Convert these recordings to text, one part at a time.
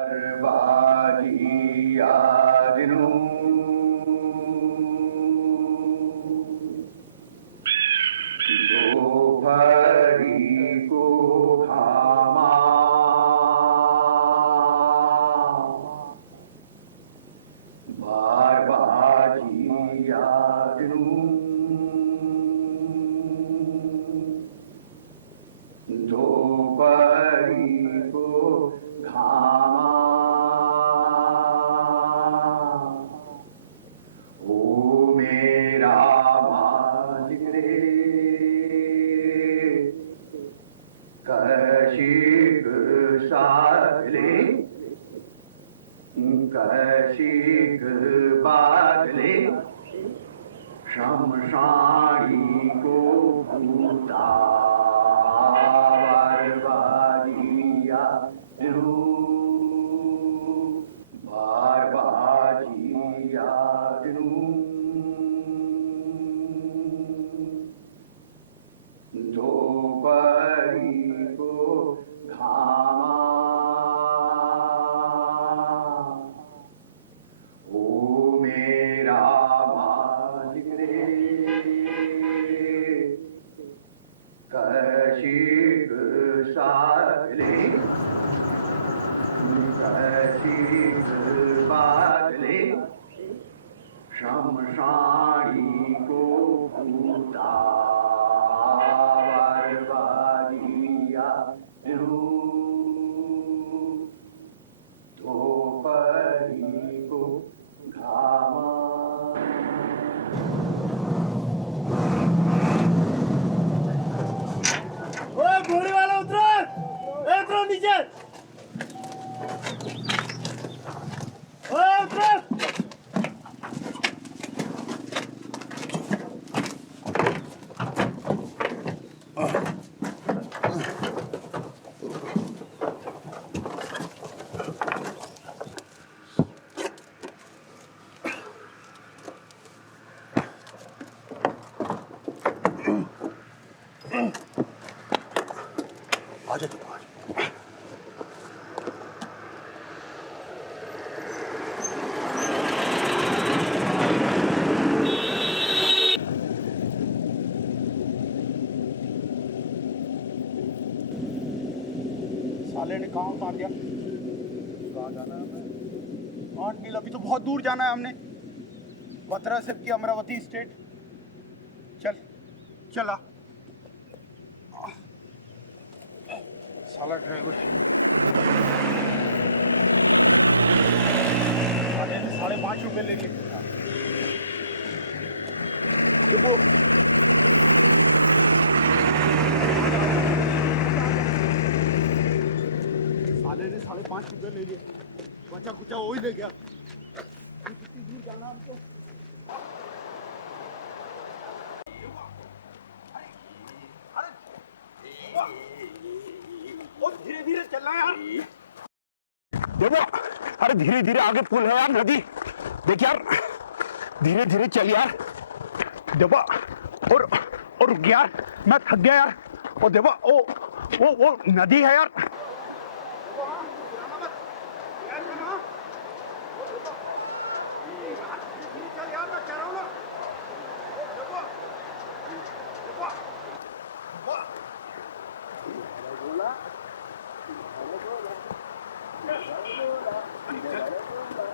Arvadi Adinu Dobhari Ko Khama Barbadi Adinu Dobhari Ko Khama O Mera Malik Re Kashik Sadle Kashik Badle Shamshani Ko Bhuta Barbadiya Barbadiya Dobhari Ko Khama O Mera Malik Re Kashik Sadle Kashik Badle Shamshani Ko Bhuta Barbadiya Dobhari Ko Khama ओए घोड़ी वाला उतरो उतरो नीचे ओए उतरो आजा तू आजा। साले ने कहाँ उतार दिया? कहाँ जाना है हमें? 8 मील अभी तो बहुत दूर जाना है हमने। बत्रा से की अमरावती स्टेट। चल चला साला ड्राइवर ₹5.5 लेंगे। देखो साले ने ₹5.5 ले लिए। बचा कुचा वो ही ले गया। कितनी दूर जाना हमको? धीरे धीरे चलना यार। देखो अरे धीरे धीरे आगे पुल है यार, नदी देख यार, धीरे धीरे चल यार। देखो और रुक यार, मैं थक गया यार। और देखो वो नदी है यार। चल यार मैं कह रहा हूँ ना।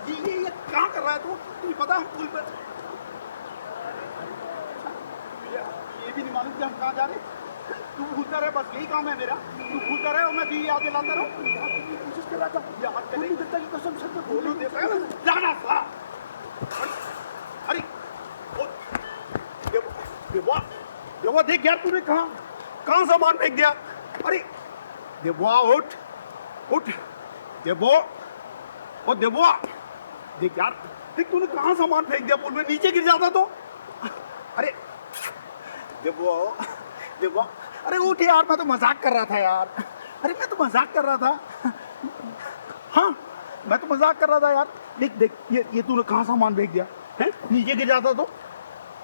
ये क्या कर रहा है तू? तुझे पता हम पुल पर ये भी नहीं मालूम कि हम कहाँ जा रहे। तू भूलता रहे, बस यही काम है मेरा। तू भूलता रहे और मैं तुझे याद दिलाता रहूं। कोशिश कर रहा था याद करने की कसम से बोलू देता है जाना था। अरे देवा देख यार, तूने कहाँ सामान फेंक दिया? अरे देवा उठ देवो ओ देवो देख यार, देख तूने कहाँ सामान फेंक दिया? पुल में नीचे गिर जाता तो। अरे देवो अरे उठ यार, मैं तो मजाक कर रहा था यार। अरे मैं तो मजाक कर रहा था। हाँ मैं तो मजाक कर रहा था यार। देख ये तूने कहाँ सामान फेंक दिया है? नीचे गिर जाता तो।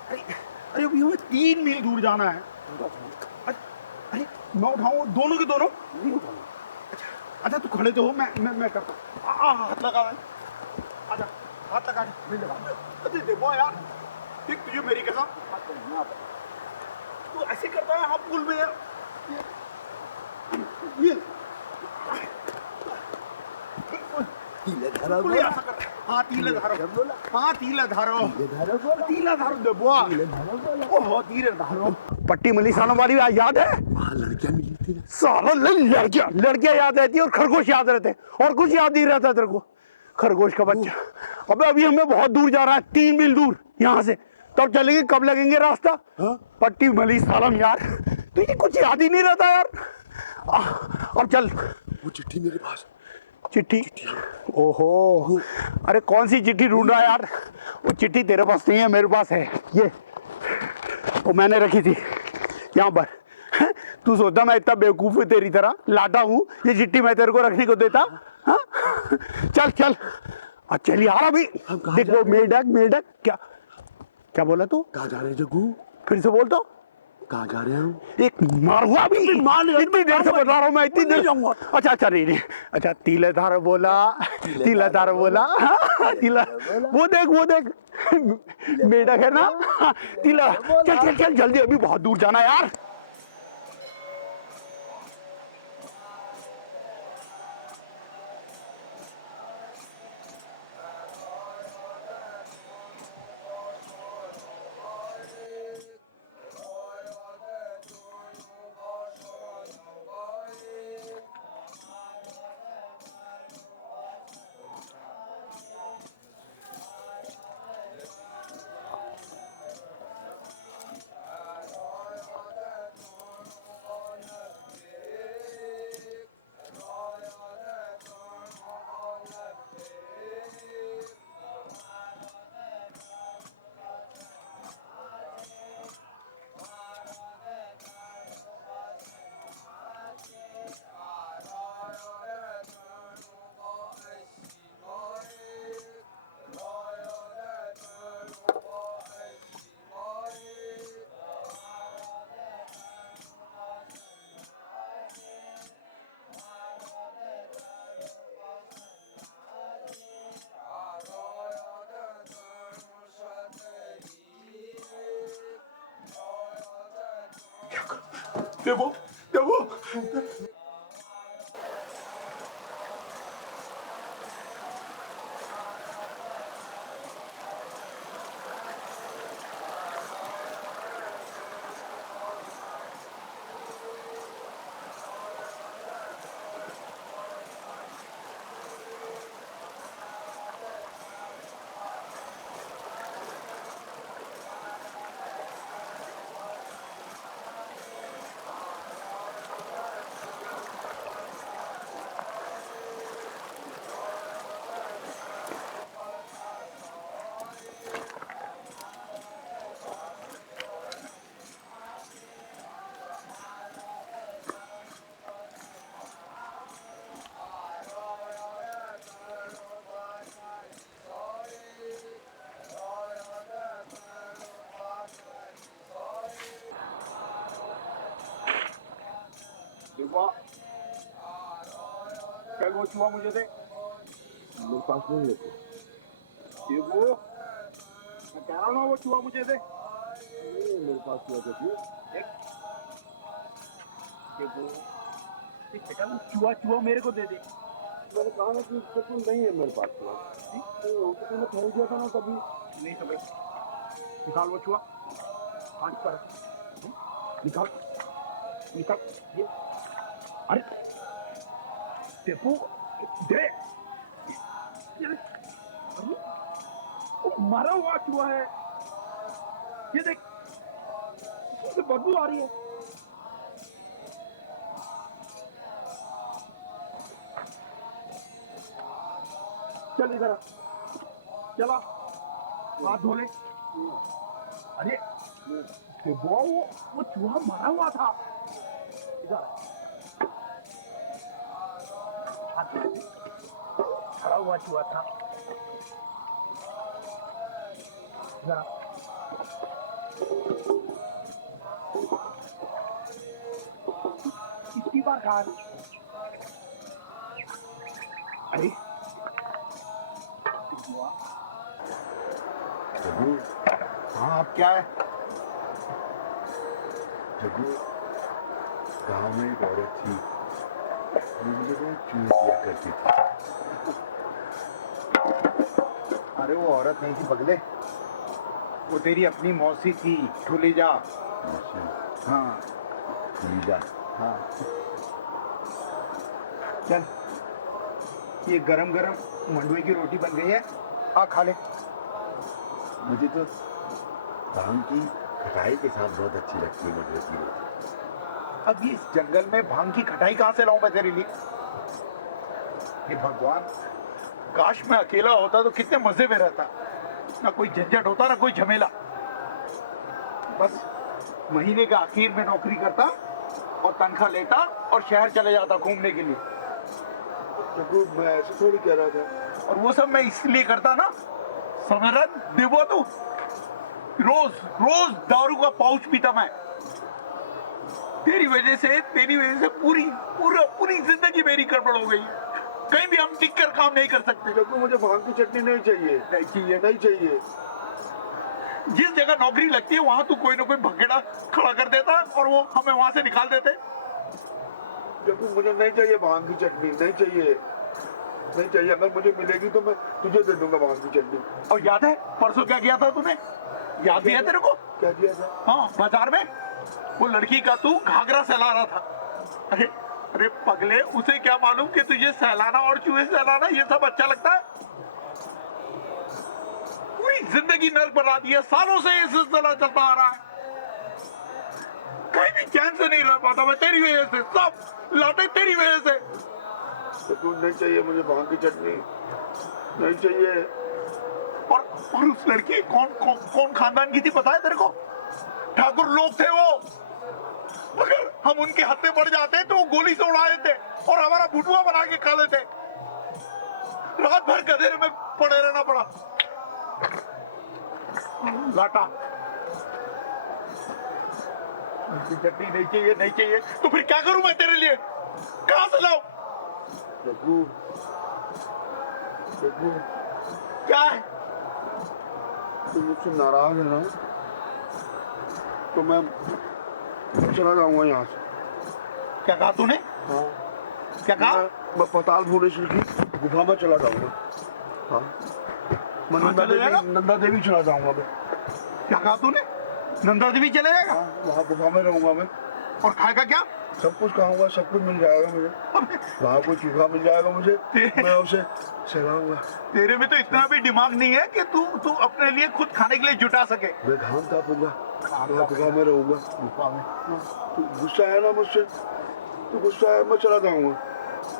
अरे अभी हमें 3 मील दूर जाना है। अरे मैं उठाऊँ दोनों के दोनों? नहीं उठाऊंगा। अच्छा तू खड़े तो हो, मैं करता हूँ। हाथ लगा भाई, आजा हाथ लगा, मैं लगा। अरे देखो यार, देख तुझे मेरी कसम, तू ऐसे करता है, हाँ पुल में यार ये तीले धारा पुल बोला, ऐसा कर, हाँ तीले धारो, बोला, हाँ तीले धारो, तीले धारा बोला, तीला धारो देबुआ, तीले धारा बोला। ओहो तीले धारो। पट्टी मली सालों वाली याद है? वहाँ लड़कियां मिली थी ना। साला लड़कियां लड़कियां याद रहती है और खरगोश याद रहते, और कुछ याद नहीं रहता तेरे को। खरगोश का बच्चा। अबे अभी हमें बहुत दूर जा रहा है, 3 मील दूर यहाँ से, तब चलेंगे। कब लगेंगे रास्ता? पट्टी मली सालम यार, तुझे कुछ याद ही नहीं रहता यार। अब चल। वो चिट्ठी मेरे पास। चिट्ठी? ओहो, अरे कौन सी चिट्ठी ढूंढ रहा है यार? वो चिट्ठी तेरे पास नहीं है, मेरे पास है। ये वो मैंने रखी थी यहाँ पर। तू सोचता मैं इतना बेवकूफ हूँ तेरी तरह लाटा हूँ, ये चिट्ठी मैं तेरे को रखने को देता? हाँ चल चल चल यार। अभी देख वो मेढक क्या क्या बोला तू? कहाँ जा रहे हैं जग्गू? फिर से बोल तो। कहाँ जा रहे हैं? एक मारूंगा भी, इतनी देर से बता रहा हूँ मैं, इतनी देर जाऊंगा। अच्छा अच्छा नहीं, अच्छा तीलेधार बोला, तीलेधार बोला, तीला, वो देख मेढक है ना, तीला। चल चल चल जल्दी, अभी बहुत दूर जाना यार। देबो देबो देबो, कल वो छुआ मुझे दे। मेरे पास नहीं है। देबो, मैं कह रहा हूँ ना वो छुआ मुझे दे। नहीं है मेरे पास हुआ जग्गू। देबो, बेटा वो छुआ मेरे को दे दे। मैंने कहा ना कि बिल्कुल नहीं है मेरे पास हुआ। वो तो तूने खरीद दिया था ना तभी। नहीं तो भाई, निकाल वो छुआ, हाथ पर निकाल निकाल। ये अरे देखो दे, अरे वो मरा हुआ चूहा है, ये देख, इससे बदबू आ रही है। चल इधर आ, चला हाथ धो ले। अरे वो चूहा मरा हुआ था। इधर हाथ धो ले, मरा हुआ चूहा था। इधर आ। इतनी बार कहा अरे जग्गू, हाँ अब क्या है? जग्गू, गांव में एक औरत थी, वो मुझे बहुत चूज किया करती थी। अरे वो औरत नहीं थी पगले, वो तेरी अपनी मौसी थी, ठुलीजा। अच्छा, हाँ लीजा। हाँ। चल, ये गरम गरम मंडुए की रोटी बन गई है, आ खा ले। मुझे तो भांग की खटाई के साथ बहुत अच्छी लगती है मटर की रोटी। अब ये इस जंगल में भांग की खटाई कहाँ से लाऊं मैं तेरे लिए? हे भगवान, काश मैं अकेला होता तो कितने मजे में रहता, ना कोई झंझट होता ना कोई झमेला। बस महीने के आखिर में नौकरी करता और तनख्वाह लेता और शहर चले जाता घूमने के लिए। जग्गू, मैं ऐसे थोड़ी कह रहा था। और वो सब मैं इसलिए करता ना, समझ रहा देवो तू, रोज रोज दारू का पाउच पीता मैं। तेरी वजह से पूरी जिंदगी मेरी गड़बड़ हो गई। कहीं भी हम टिक कर काम नहीं कर सकते। जग्गू, मुझे भांग की चटनी नहीं चाहिए। नहीं चाहिए। नहीं चाहिए। जिस जगह नौकरी लगती है वहां तू कोई ना कोई भगेड़ा खड़ा कर देता और वो हमें वहां से निकाल देते। जग्गू, मुझे नहीं चाहिए भांग की चटनी, नहीं चाहिए, नहीं चाहिए। अगर मुझे मिलेगी तो मैं तुझे दे दूंगा भांग की चटनी। और याद है परसों क्या किया था तूने? याद भी है तेरे को? क्या किया था? हाँ, बाजार में वो लड़की का तू घाघरा सहला रहा था। अरे अरे पगले, उसे क्या मालूम कि तुझे सहलाना और चूहे सहलाना ये सब अच्छा लगता है? पूरी जिंदगी नर्क बना दिया, सालों से ये सिलसिला चलता आ रहा है। कहीं भी चैन से नहीं रह पाता मैं तेरी वजह से, सब लाटे तेरी वजह से। जग्गू, नहीं चाहिए मुझे भांग की चटनी, नहीं चाहिए। और उस लड़की कौन खानदान की थी पता है तेरे को? ठाकुर लोग थे वो। अगर हम उनके हत्थे पड़ जाते तो वो गोली से उड़ा देते और हमारा भुटुआ बना के खा लेते। रात भर गधेरे में पड़े रहना पड़ा। लाटा चटनी नहीं चाहिए, नहीं चाहिए तो फिर क्या करूं मैं तेरे लिए? कहां से लाऊं? जग्गू, जग्गू, क्या है? तू मुझसे नाराज है ना, तो मैं चला जाऊंगा यहाँ से। क्या कहा तूने? हाँ, क्या कहा? मैं पताल भुवनेश्वर की गुफा में चला जाऊंगा। हाँ, मैं नंदा देवी चला जाऊंगा मैं। क्या कहा तूने? नंदा देवी चले जाएगा? हाँ, वहाँ गुफा में रहूंगा मैं। और खाएगा क्या? सब कुछ खाऊंगा, सब कुछ मिल जाएगा मुझे। वहाँ कोई चूहा मिल जाएगा मुझे, मैं उसे सहलाऊंगा। तेरे में तो इतना भी दिमाग नहीं है कि तू अपने लिए खुद खाने के लिए जुटा सके। मैं घाम तापूंगा, वहाँ गुफा में रहूंगा। गुफा में? तू गुस्सा है ना मुझसे? तू गुस्सा है, मैं चला जाऊंगा।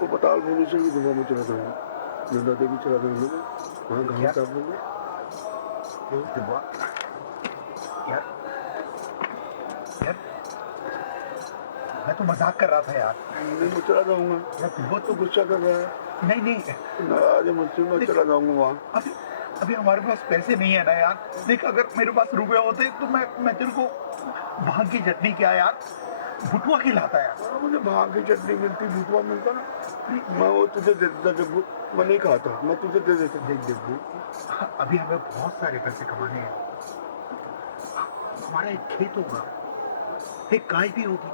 वो पताल भुवनेश्वर की गुफा में चला जाऊंगा, नंदा देवी चला जाऊंगा मैं, वहाँ घाम तापूंगा। यार मैं तो मजाक कर रहा था यार। नहीं, मैं चला जाऊंगा। बहुत तो गुस्सा कर रहा है। नहीं नाराज है मुझसे, मैं चला जाऊंगा वहाँ। अभी हमारे पास पैसे नहीं है ना यार। देख, अगर मेरे पास रुपए होते तो मैं तेरे को भांग की चटनी क्या यार, भुटुआ खिलाता यार। मुझे भांग की चटनी मिलती, भुटुआ मिलता ना, मैं वो तुझे दे देता। जग्गू, मैं नहीं खाता, मैं तुझे दे देता। देख जग्गू, अभी हमें बहुत सारे पैसे कमाने हैं। हमारा एक खेत होगा, एक गाय भी होगी,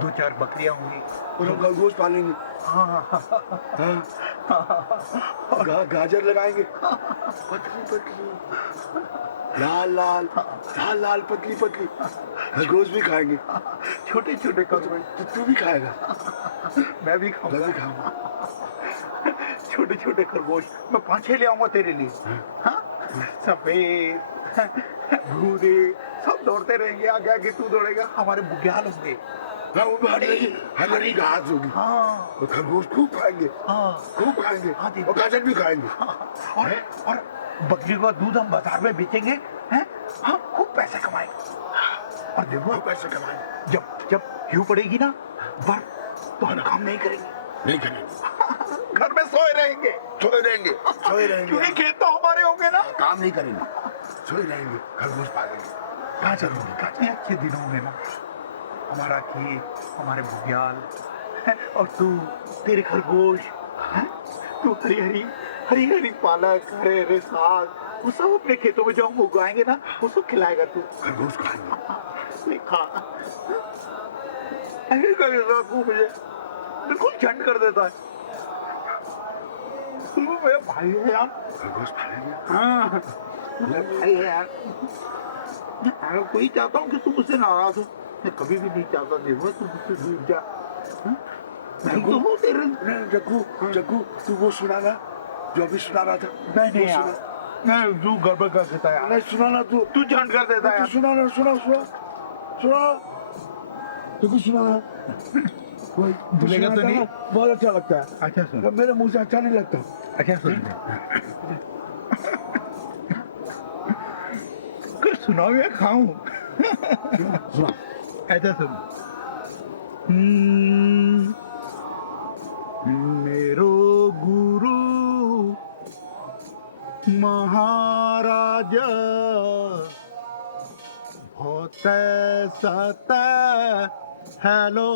2-4 बकरियां होंगी और हम खरगोश पालेंगे। हाँ। गाजर लगाएंगे, पतली पतली, लाल लाल, लाल लाल, पतली पतली। खरगोश भी खाएंगे, छोटे छोटे खरगोश। तो तू भी खाएगा? मैं भी मैं भी खाऊंगा। छोटे छोटे खरगोश मैं 5-6 ले आऊंगा तेरे लिए। हाँ, सफेद भूरे सब दौड़ते रहेंगे, आगे आगे तू दौड़ेगा, हमारे बुग्याल होंगे। हाँ, वो हरी घास होगी। हाँ, और खरगोश खूब खाएंगे, हाँ, खूब खाएंगे। हाँ, और गाजर भी खाएंगे। और बकरी का दूध हम बाजार में बेचेंगे, हैं? हाँ, खूब पैसे कमाएंगे। और देखो पैसे कमाएंगे। जब ह्यू पड़ेगी ना बर्फ, तो हम काम नहीं करेंगे। नहीं करेंगे, घर में सोए रहेंगे। क्योंकि खेत तो हमारे होंगे ना। काम नहीं करेंगे, सोए रहेंगे, खरगोश पालेंगे। कहाँ चलोगे? कितने अच्छे दिन होंगे ना, हमारा खेत, हमारे बुग्याल और तू, तेरे खरगोश, तू हरी हरी हरी हरी पालक हरे हरे साग वो सब अपने खेतों में जो हम उगाएंगे ना वो सब खिलाएगा तू। खरगोश खाएंगे। नहीं खा ऐसे कर देता तू मुझे बिल्कुल झंड कर देता है। तू मेरा भाई है यार। खरगोश खाएंगे। हाँ मेरा भाई है यार। मैं कोई चाहता हूँ कि तू मुझसे नाराज हो। मैं कभी भी नहीं चाहता देखो तू मुझसे दूर जा। हाँ? मैं तो हूँ तेरे। नहीं जग्गू जग्गू तू वो सुना ना जो अभी सुना रहा था। नहीं वो यार नहीं तू गड़बड़ कर देता है यार। नहीं सुना ना तू तू झंड कर देता है तू यार। सुना ना सुना सुना सुना जग्गू सुना ना भूलेगा तो नहीं? बहुत अच्छा लगता है। अच्छा सुन मेरे मुंह से अच्छा नहीं लगता। अच्छा सुन कुछ सुनाओ या खाऊं? सुना ऐसा सुन मेरो गुरु महाराज होते सते हेलो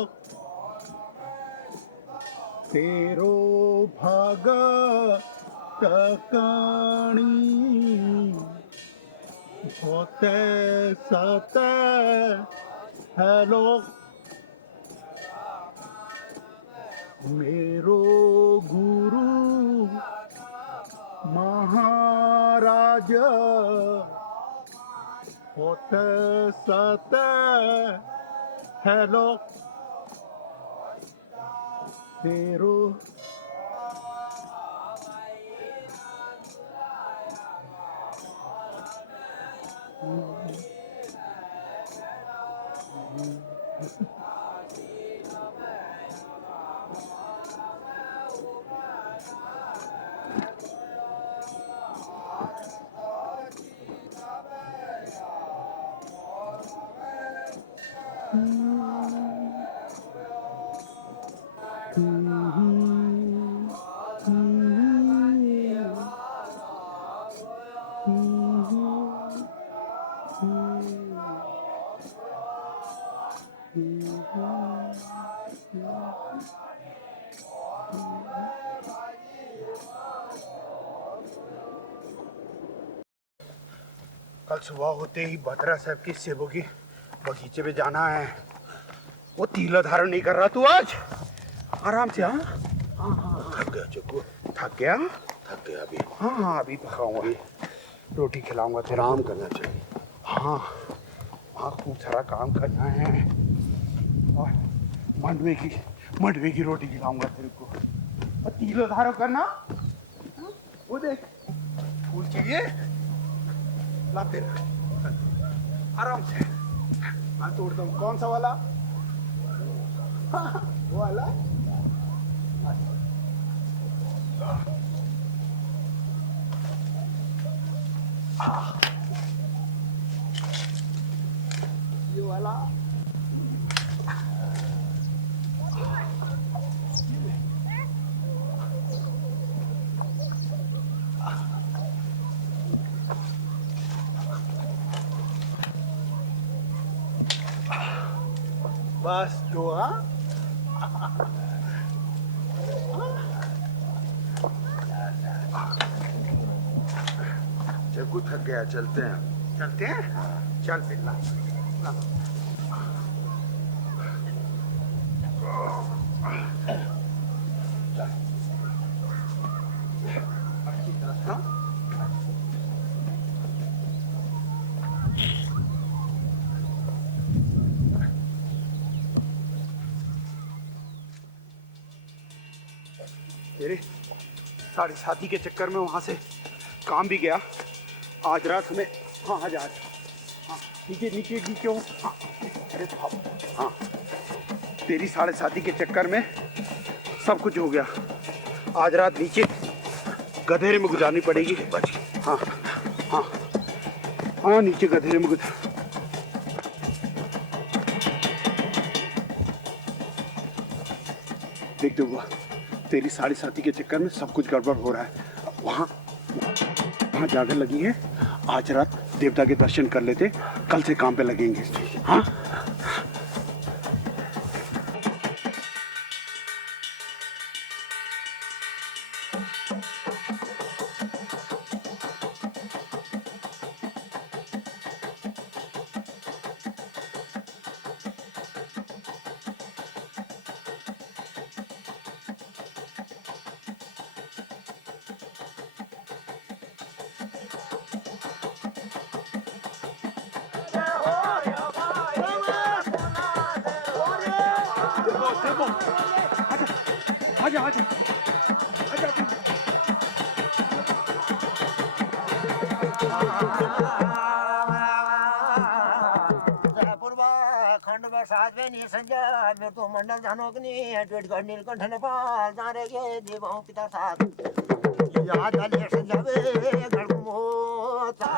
तेरो भगत कणी होते सते हेलो मेरो गुरु महाराज होते सते हेलो तेरो कल सुबह होते ही बत्रा साहब की सेबों की बगीचे में जाना है। वो तीला धारण नहीं कर रहा तू आज आराम से। हाँ थक गया जग्गू थक गया। थक गया अभी हाँ अभी पकाऊंगा रोटी खिलाऊंगा तेरा। आराम करना चाहिए। हाँ वहाँ खूब सारा काम करना है और मंडवे की रोटी खिलाऊंगा तेरे को। और तीला धारण करना। हाँ, वो देख फूल चाहिए ला तेरा आराम से। मैं तोड़ता हूँ। कौन सा वाला? हाँ, वो वाला। ये वाला। बस दो। हाँ जग्गू थक गया चलते हैं। चलते हैं। चल फिर ला ला। अच्छी तरह से। हाँ? तेरे साढ़े साथी के चक्कर में वहां से काम भी गया। आज रात हमें हाँ आज हाँ नीचे नीचे नीचे हो। हाँ अरे बाप हाँ तेरी साढ़े साथी के चक्कर में सब कुछ हो गया। आज रात नीचे गधेरे में गुजारनी पड़ेगी। हाँ हाँ हाँ नीचे गधेरे में देखते हुआ तेरी साढ़े साथी के चक्कर में सब कुछ गड़बड़ हो रहा है। वहाँ जाकर लगी है। आज रात देवता के दर्शन कर लेते, कल से काम पे लगेंगे। हाँ आजा आजा आजा तू। खंड में साथ में नहीं संजय मेरे तो मंडल जानोगनी ट्वीट कर नीलकंठ नेपाल जाने के देवाओं पिता साथ याद आले संजय गड़मोता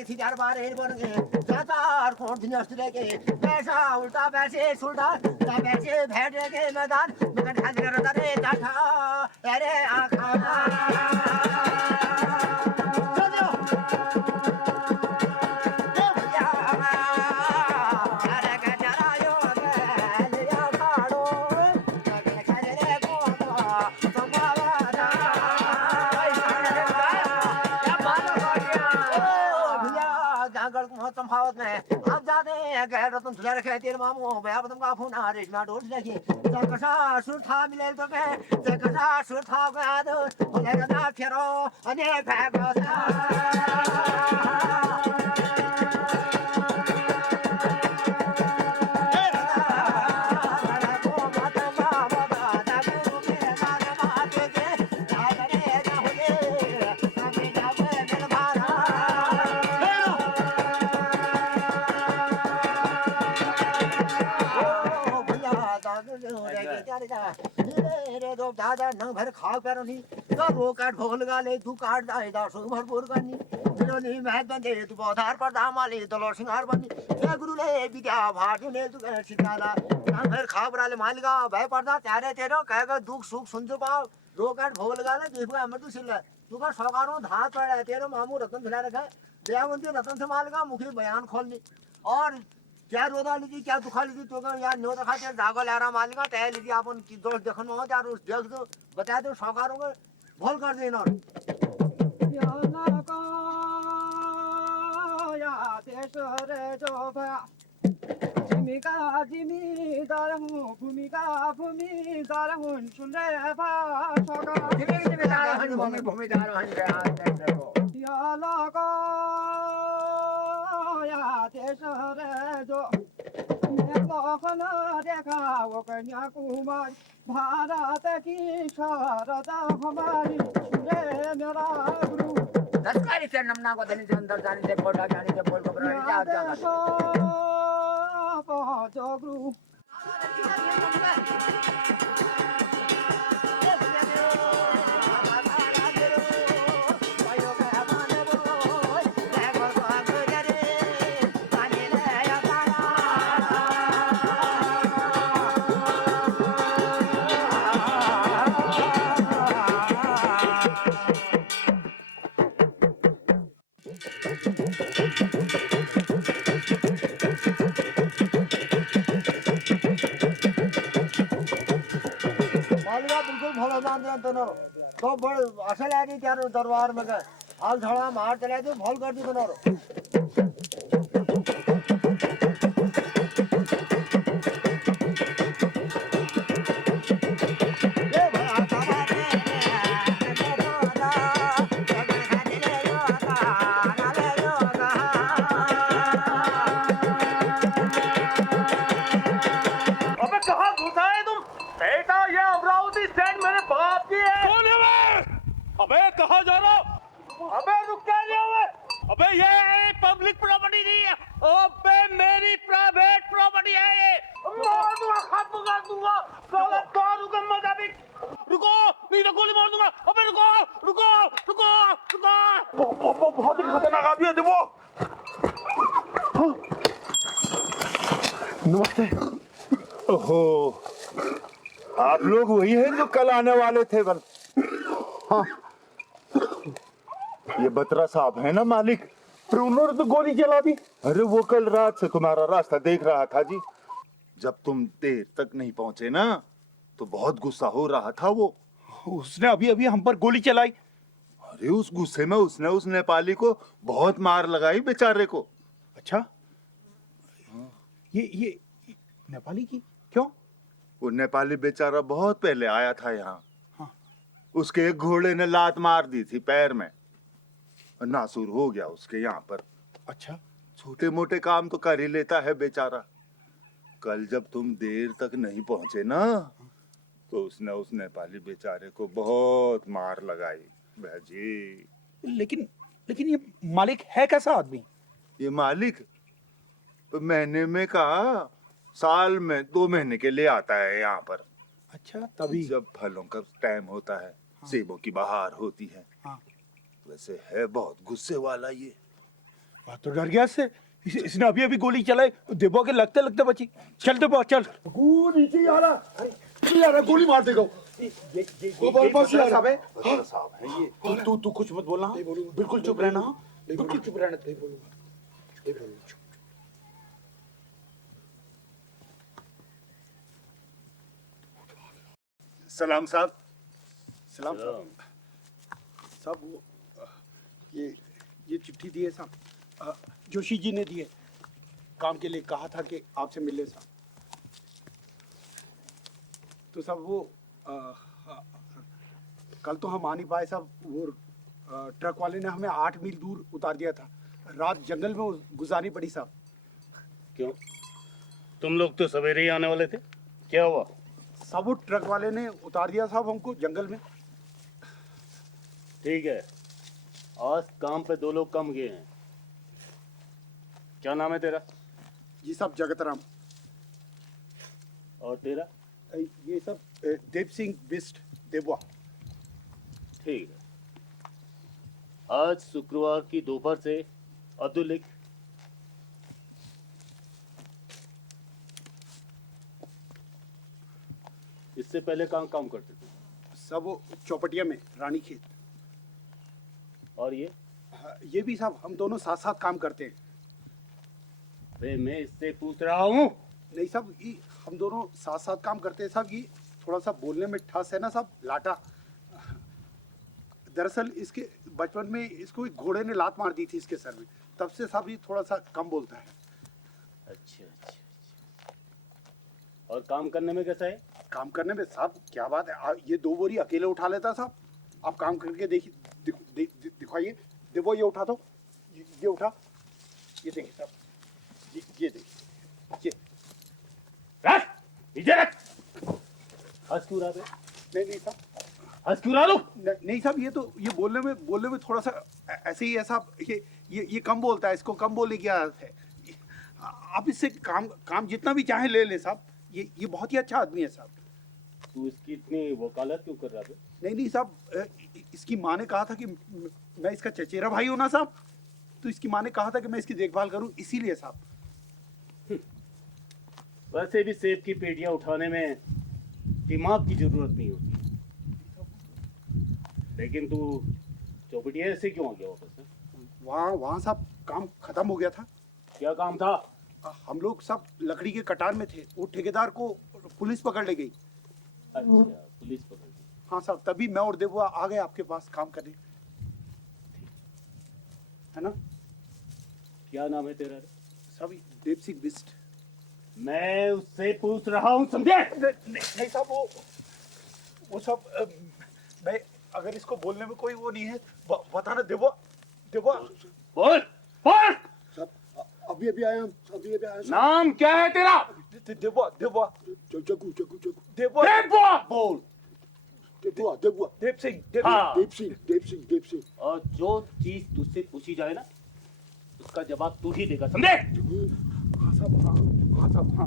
थी चार बार हेड बन गए जातार कौन थी नष्ट लेके पैसा उल्टा पैसे सुल्टा पैसे भेड़ के मैदान मगर खाली रहता रे जाठा अरे आखा संभावत में आप जाते हैं गैर रतन तुझे रखे तेरे मामू भैया बदम का फोन आ रेशमा डोर लगी जकसा सुर था मिले तो के जकसा सुर था गया तो बोलेगा ना फेरो अनेक भागोसा दादा न भर खा करो नी तो रो काट भोल गाले तू काट दाए दा सो भरपूर करनी जिलोनी महत बंदे तू पौधार पर दामाले तलो सिंगार बनी हे गुरु ले विद्या भाटू ने तू सिखाला न भर खा बराले मालिका भय पड़दा त्यारे तेरो कहेगा दुख सुख सुन तो पाओ रो काट भोल गाले देखो अमर तू सिल्ला तू का सौगारो धात पड़ा तेरो मामू रतन खिला रखा दयावंती रतन से मालिका मुखी बयान खोलनी और क्या रोदा लीजिए क्या दुखा लीजिए तो यार नो रखा तेरे जागो ला रहा मालिका तय लीजिए अपन की दोस्त देखन हो यार उस देख दो बता दो सौकारों को भोल कर देना या देश रे जो भया जिमिका जिमीदार हूँ भूमिदार हूँ सुन रे भा सौका जिमीदार हूँ भूमिदार हूँ या लगा देश रे जो मोहन देखा वो कन्याकुमारी भारत की शारदा हमारी रे मेरा गुरु दसकारी से नमना को धनी से अंदर जाने से कोटा जाने से बोल को जो गुरु तो बड़ असल है नहीं त्यारो दरबार में गए हाल झड़ा मार चला दो भोल कर दी बनारो कहाँ जा रहा हो? अबे रुक क्या रहे हो? अबे ये पब्लिक प्रॉपर्टी नहीं है, अबे मेरी प्राइवेट प्रॉपर्टी है ये। मार दूंगा, खत्म कर दूंगा, साला तारुका मुताबिक। रुको, नहीं तो गोली मार दूंगा। अबे रुको, रुको, रुको, रुको। बहुत ही खतरनाक आदमी है देखो। नमस्ते। ओहो, आप लोग वही हैं जो कल आने वाले थे कल? हाँ, ये बत्रा साहब है ना मालिक? फिर उन्होंने तो गोली चला दी। अरे वो कल रात से तुम्हारा रास्ता देख रहा था जी। जब तुम देर तक नहीं पहुंचे ना तो बहुत गुस्सा हो रहा था वो। उसने अभी अभी हम पर गोली चलाई। अरे उस गुस्से में उसने उस नेपाली को बहुत मार लगाई बेचारे को। अच्छा, ये नेपाली की? क्यों? वो नेपाली बेचारा बहुत पहले आया था यहाँ। हाँ। उसके एक घोड़े ने लात मार दी थी पैर में, और नासूर हो गया उसके यहाँ पर। अच्छा। छोटे मोटे काम तो कर ही लेता है बेचारा। कल जब तुम देर तक नहीं पहुंचे ना, तो उसने उस नेपाली बेचारे को बहुत मार लगाई भाजी। लेकिन ये मालिक है कैसा आदमी? ये मालिक तो महीने में कहा साल में 2 महीने के लिए आता है यहाँ पर। अच्छा, तभी। जब फलों का टाइम होता है, सेबों की बहार होती है। हाँ। वैसे है बहुत गुस्से वाला ये। बात तो डर गया इससे। इसने अभी अभी गोली चलाई, देबो के लगते लगते बची। चल देबो चल। नीचे आ रहा, नीचे आ रहा, गोली मार देगा। वो बस साहब है। बड़ा साहब है ये। तू कुछ मत बोलना, बिल्कुल चुप रहना। बिल्कुल चुप रहना। नहीं बोलूंगा, नहीं बोलूंगा। सलाम साहब। सलाम साहब। वो ये चिट्ठी दी है साहब, जोशी जी ने दी है। काम के लिए कहा था कि आपसे मिले साहब। तो साहब वो कल तो हम आ नहीं पाए साहब। वो ट्रक वाले ने हमें 8 मील दूर उतार दिया था। रात जंगल में गुजारनी पड़ी साहब। क्यों? तुम लोग तो सवेरे ही आने वाले थे, क्या हुआ? साहब वो ट्रक वाले ने उतार दिया साहब हमको जंगल में। ठीक है, आज काम पे 2 लोग कम गए हैं। क्या नाम है तेरा? जी साहब, जगत राम। और तेरा? ये सब देव सिंह बिस्ट देबवा। ठीक है, आज शुक्रवार की दोपहर से अब्दुल लिख। इससे पहले कहाँ काम करते थे? सब वो चौपटिया में रानी खेत। और ये? ये भी साहब हम दोनों साथ साथ काम करते हैं। अरे मैं इससे पूछ रहा हूँ। नहीं साहब, ये हम दोनों साथ साथ काम करते हैं साहब। ये थोड़ा सा बोलने में ठस है ना साहब, लाटा। दरअसल इसके बचपन में इसको एक घोड़े ने लात मार दी थी इसके सर में, तब से साहब ये थोड़ा सा कम बोलता है। अच्छा अच्छा। और काम करने में कैसा है? काम करने में साहब क्या बात है, ये 2 बोरी अकेले उठा लेता साहब। आप काम करके देखिए, दिखाइए। देखो ये उठा दो, ये उठा, ये देखिए साहब, ये देखिए, ये रख, नीचे रख। हंस क्यों रहा है? नहीं साहब, हंस क्यों रहा लो? नहीं साहब, ये बोलने में थोड़ा सा ऐसे ही है साहब। ये कम बोलता है, इसको कम बोलने की आदत है। आप इससे काम जितना भी चाहे ले ले साहब। ये बहुत ही अच्छा आदमी है साहब। तू इसकी इतनी वकालत क्यों कर रहा है? नहीं साहब, इसकी माँ ने कहा था कि मैं इसका चचेरा भाई हूं ना साहब, तो इसकी माँ ने कहा था कि मैं इसकी देखभाल करूं, इसीलिए साहब। वैसे भी सेब की पेटियां उठाने में दिमाग की जरूरत नहीं होती, लेकिन तू चौपटिया से क्यों आ गया वापस से? वहाँ साहब काम खत्म हो गया था। क्या काम था? हम लोग सब लकड़ी के कटार में थे। वो ठेकेदार को पुलिस पकड़ ले गई। अच्छा, पुलिस पकड़ ली। हाँ साहब, तभी मैं और देबुआ आ गए आपके पास काम करने, है ना? क्या नाम है तेरा? साहब देव सिंह बिस्ट। मैं उससे पूछ रहा हूँ, समझे? नहीं साहब, वो सब मैं अगर इसको बोलने में कोई वो नहीं है, बताना देबुआ। बोल बोल। अभी आया हम, अभी आया। नाम क्या है तेरा? देबुआ। जग्गू। देबुआ बोल। देबुआ। देव सिंह। हाँ। देव सिंह। और जो चीज तुझसे पूछी जाए ना, उसका जवाब तू ही देगा, समझे? हाँ साहब, हाँ साहब, हाँ।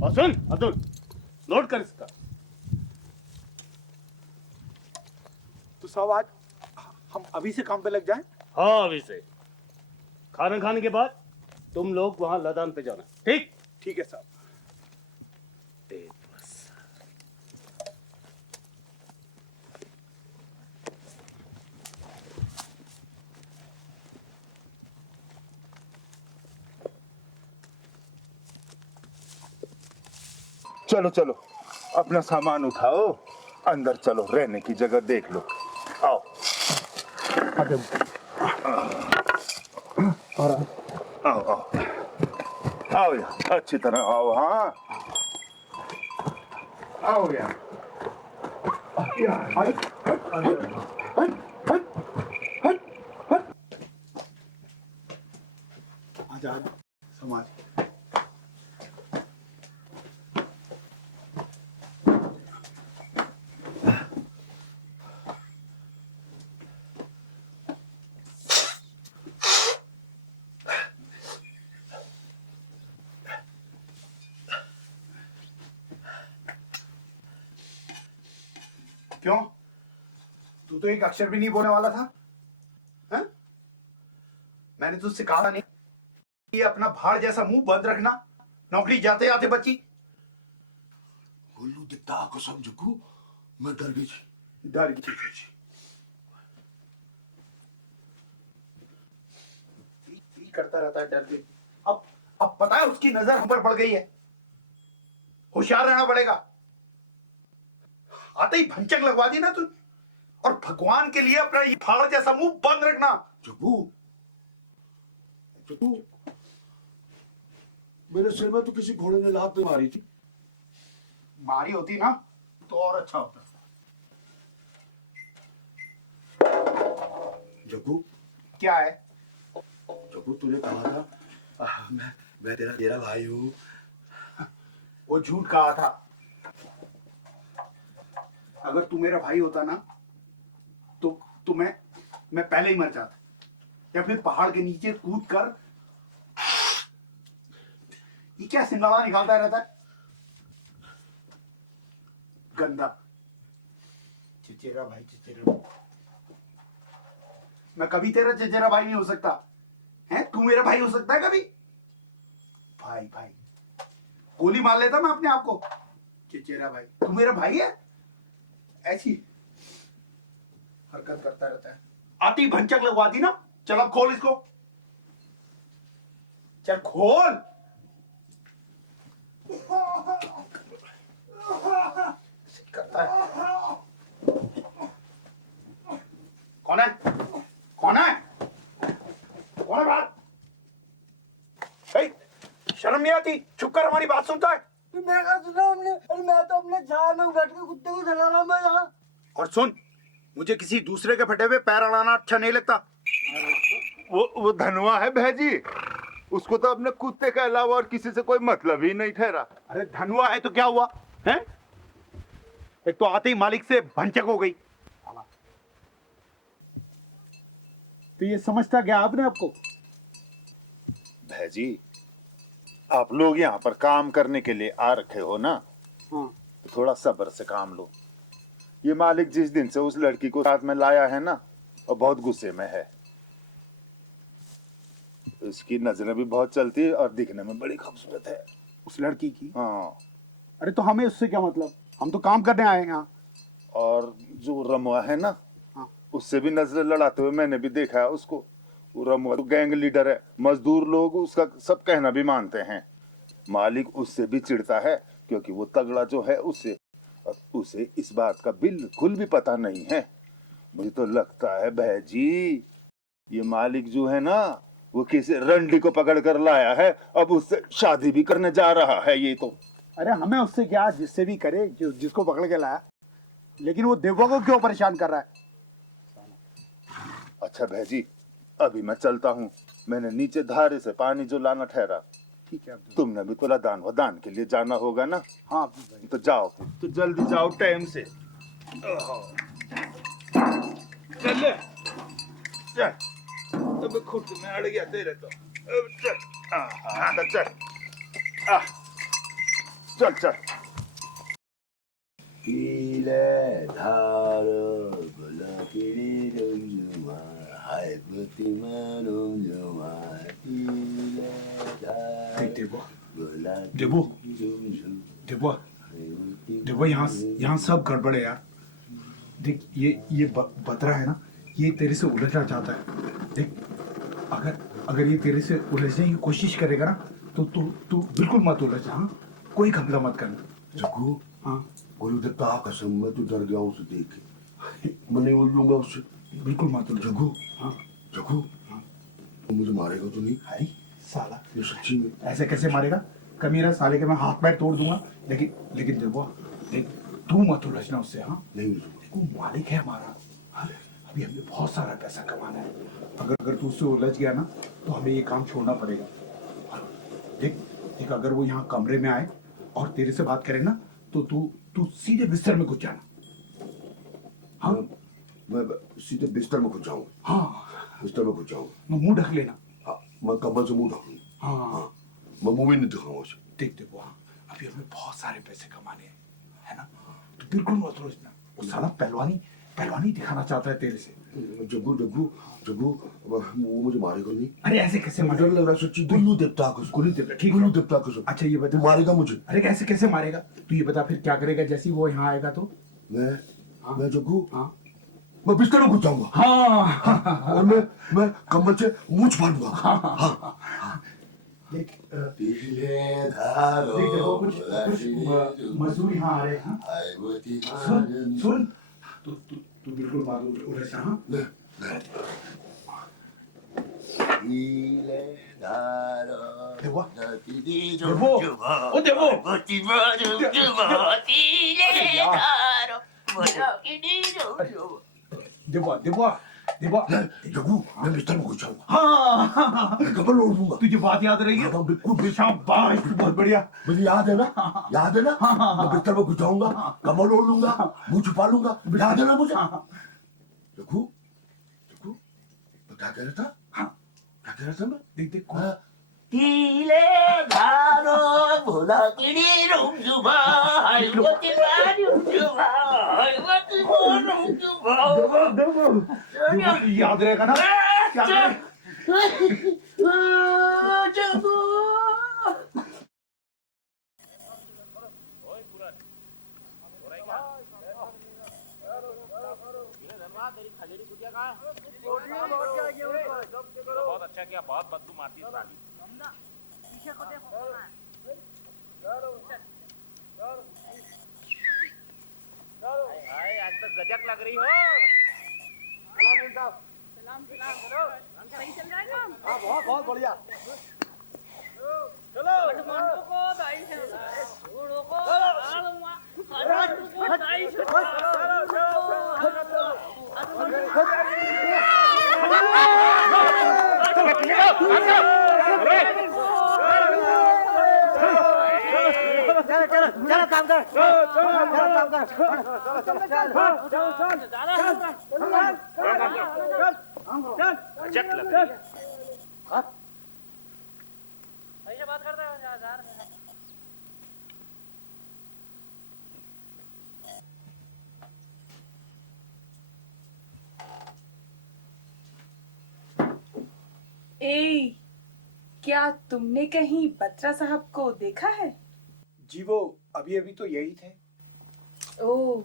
और सुन अब्दुल, नोट कर इसका। तो साहब आज हम अभी से काम पे लग जाएं? हाँ, अभी से। खाना खाने के बाद तुम लोग वहां लदान पे जाना, ठीक? ठीक है साहब। चलो अपना सामान उठाओ, अंदर चलो, रहने की जगह देख लो। आओ। आओ। आओ यार, अच्छी तरह आओ। हाँ आओ यार। आजा समाज। क्यों? तू तो एक अक्षर भी नहीं बोलने वाला था। हैं? मैंने तुझसे कहा नहीं ये अपना भाड़ जैसा मुंह बंद रखना, नौकरी जाते जाते बच्ची। बोलू दिखता कसम जग्गू, मैं डर गई थी। डर गई थी। ये करता रहता है डर के। अब पता है उसकी नजर हम पर पड़ गई है। होशियार रहना पड़ेगा। आते ही भंचक लगवा दी ना तू। और भगवान के लिए अपना ये फाड़ जैसा मुंह बंद रखना। जग्गू, जग्गू, मेरे सिर में तो किसी घोड़े ने लात नहीं मारी थी। मारी होती ना तो और अच्छा होता। जग्गू, क्या है? जग्गू तूने कहा था मैं तेरा भाई हूँ। वो झूठ कहा था। अगर तू मेरा भाई होता ना तो मैं पहले ही मर जाता, या फिर पहाड़ के नीचे कूद कर। ये क्या सिंगड़ा निकालता रहता है? गंदा चिचेरा भाई, चिचेरा भाई। मैं कभी तेरा चिचेरा भाई नहीं हो सकता है। तू मेरा भाई हो सकता है कभी? भाई भाई गोली मार लेता मैं अपने आप को। चिचेरा भाई, तू मेरा भाई है? ऐसी हरकत करता रहता है। आती भंचक लगवा दी ना। चल अब खोल इसको। चल खोल। करता है। कौन है? कौन है? कौन है बात? शर्म नहीं आती? चुप कर, हमारी बात सुनता है। मैं कहा सुना हमने, अरे मैं तो अपने झाड़ में बैठ के कुत्ते को चला रहा मैं यहाँ। और सुन, मुझे किसी दूसरे के फटे हुए पैर अड़ाना अच्छा नहीं लगता। वो धनुआ है भैजी, उसको तो अपने कुत्ते के अलावा और किसी से कोई मतलब ही नहीं ठहरा। अरे धनुआ है तो क्या हुआ है? एक तो आते ही मालिक से भंचक हो गई। तो ये समझता क्या आपने आपको? भैजी, आप लोग यहाँ पर काम करने के लिए आ रखे हो ना, हाँ। तो थोड़ा सब्र से काम लो। ये मालिक जिस दिन से उस लड़की को साथ में लाया है ना, वो बहुत गुस्से में है। उसकी नजरें भी बहुत चलती है और दिखने में बड़ी खूबसूरत है। उस लड़की की? हाँ। अरे तो हमें उससे क्या मतलब? हम तो काम करने आए हैं यहाँ। और जो रमुआ है ना, हाँ। उससे भी नजरें लड़ाते हुए मैंने भी देखा है उसको। वो रमुआ तो गैंग लीडर है, मजदूर लोग उसका सब कहना भी मानते हैं। मालिक उससे भी चिढ़ता है क्योंकि वो तगड़ा जो है उससे, और उसे इस बात का बिल्कुल भी पता नहीं है। मुझे तो लगता है भैजी, ये मालिक जो है ना, वो किसी रंडी को पकड़ कर लाया है, अब उससे शादी भी करने जा रहा है ये तो। अरे हमें उससे क्या, जिससे भी करे, जिसको पकड़ के लाया। लेकिन वो देवा को क्यों परेशान कर रहा है? अच्छा भैजी, अभी मैं चलता हूँ। मैंने नीचे धारे से पानी जो लाना ठहरा। ठीक है। तुमने भी तो लदान वदान के लिए जाना होगा ना। हाँ तो जाओ, तो जल्दी जाओ टाइम से। चल ले, चल। अब खुद में अड़ गया तेरे तो। अब चल, हाँ तो चल, चल चल। पीले धार बोला पीली रंजुमा हाय प्रतिमा रंजुमा पीले धार बोला देबो, देबो यहाँ सब गड़बड़ है यार। देख ये बतरा है ना, ये तेरे से उलझना चाहता है। देख अगर ये तेरे से उलझने की कोशिश करेगा ना तो तू बिल्कुल मत उलझ। हाँ, कोई घपला मत करना। जग्गू, हाँ बोलू देता कसम मैं तो डर गया उसे देख के। मैं नहीं उलझूंगा उससे। बिल्कुल मत उलझ। जग्गू, हाँ जग्गू, हाँ। तू मुझे मारेगा तो नहीं? अरे साला ये सच्ची में ऐसे कैसे मारेगा? कमीना साले के मैं हाथ पैर तोड़ दूंगा। लेकिन लेकिन देखो देख, तू मत उलझना उससे। हाँ नहीं देखो मालिक है हमारा। हाँ, अभी हमें बहुत सारा पैसा कमाना है। अगर अगर तू उससे उलझ गया ना तो हमें ये काम छोड़ना पड़ेगा। और देख देख, अगर वो यहाँ कमरे में आए और तेरे से बात करे ना तो तू तू सीधे बिस्तर में घुस जाना। हाँ मैं सीधे बिस्तर में घुस जाऊंगा। हाँ बिस्तर में घुस जाऊंगा। मुंह ढक लेना। हाँ, मैं कंबल से मुंह ढकूंगा। हाँ मैं मुंह भी नहीं दिखाऊंगा उसे। देख देखो। हाँ अभी हमें बहुत सारे पैसे कमाने हैं, है ना? तो बिल्कुल मत सोचना। वो साला पहलवानी पहलवानी दिखाना चाहता है तेरे से। जग्गू जग्गू जग्गू वो मुझे मारेगा नहीं। अरे ऐसे कैसे मुझे डर लग रहा है सच्ची। गुल्लू देवता को गुल्लू देवता, ठीक है। गुल्लू देवता को अच्छा ये बता, तू मारेगा मुझे? अरे कैसे कैसे मारेगा? तू ये बता फिर क्या करेगा जैसे ही वो यहाँ आएगा तो? मैं जग्गू हाँ मैं बिस्तर में घुस जाऊंगा। हाँ और मैं कंबल से मुंह छुपाऊंगा। हाँ देख पिछले धारों देख देखो कुछ कुछ मजदूर यहाँ आ रहे हैं। हाँ? सुन सुन तू तू तू बिल्कुल बात उलझ। हाँ देखो देखो ओ देखो देखो देखो देखो जग्गू मैं बिस्तर में घुस जाऊंगा। हाँ मैं कंबल ओढ़ लूंगा। तुझे बात याद रही है? हाँ, बिल्कुल। शाबाश बहुत बढ़िया। मुझे याद है ना? याद है ना? मैं बिस्तर में घुस जाऊंगा, कंबल ओढ़ लूंगा, मुंह छुपा लूंगा। याद है ना मुझे? जग्गू जग्गू मैं क्या कह रहा था? क्या कह रहा था मैं? देख देख कौन? हाँ, तिले धारो भोला किडी रुजुबा हाइवती बारी रुजुबा हाइवती बोल रुजुबा देखो, याद रहेगा ना? क्या जगू बहुत अच्छा किया, बहुत बदलू मारती है साली। हाय आज तक गजब लग रही हो। सही चल रहा है काम? हाँ बहुत बहुत बढ़िया। काठमांडू को दाई से छोड़ो को आलूंगा काठमांडू को दाई से चलो काम कर गजब लग रही है। ऐसे बात करते हो यार। ए, क्या तुमने कहीं बत्रा साहब को देखा है? जी वो अभी अभी तो यही थे। ओह,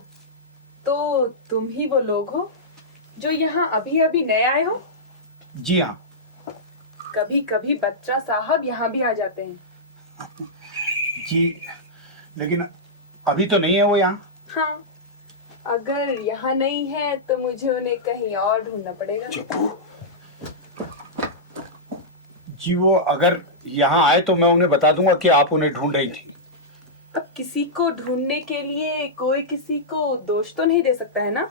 तो तुम ही वो लोग हो जो यहाँ अभी अभी नए आए हो? जी हाँ। कभी कभी बत्रा साहब यहाँ भी आ जाते हैं। जी लेकिन अभी तो नहीं है वो यहाँ। हाँ, अगर यहाँ नहीं है तो मुझे उन्हें कहीं और ढूंढना पड़ेगा। जी वो अगर यहाँ आए तो मैं उन्हें बता दूंगा कि आप उन्हें ढूंढ रही थी। अब किसी को ढूंढने के लिए कोई किसी को दोष तो नहीं दे सकता है ना?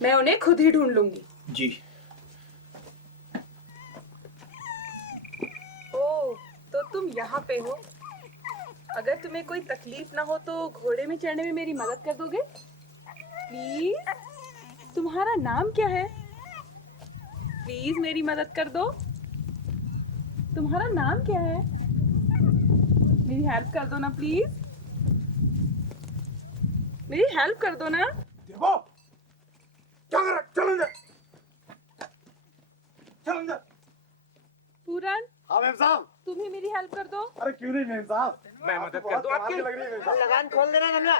मैं उन्हें खुद ही ढूंढ लूंगी। जी। ओह, तो तुम यहाँ पे हो। अगर तुम्हें कोई तकलीफ ना हो तो घोड़े में चढ़ने में मेरी मदद कर दोगे? प्लीज, तुम्हारा नाम क्या है? प्लीज मेरी मदद कर दो। तुम्हारा नाम क्या है? मेरी हेल्प कर दो ना प्लीज। मेरी हेल्प कर दो ना। देखो क्या कर रहा? चल अंदर, चल अंदर। पूरन, हाँ मैम साहब। तुम ही मेरी हेल्प कर दो। अरे क्यों नहीं मैम साहब, मैं मदद कर दूं आपकी। लग रही है मैम साहब। लगान खोल देना नन्ना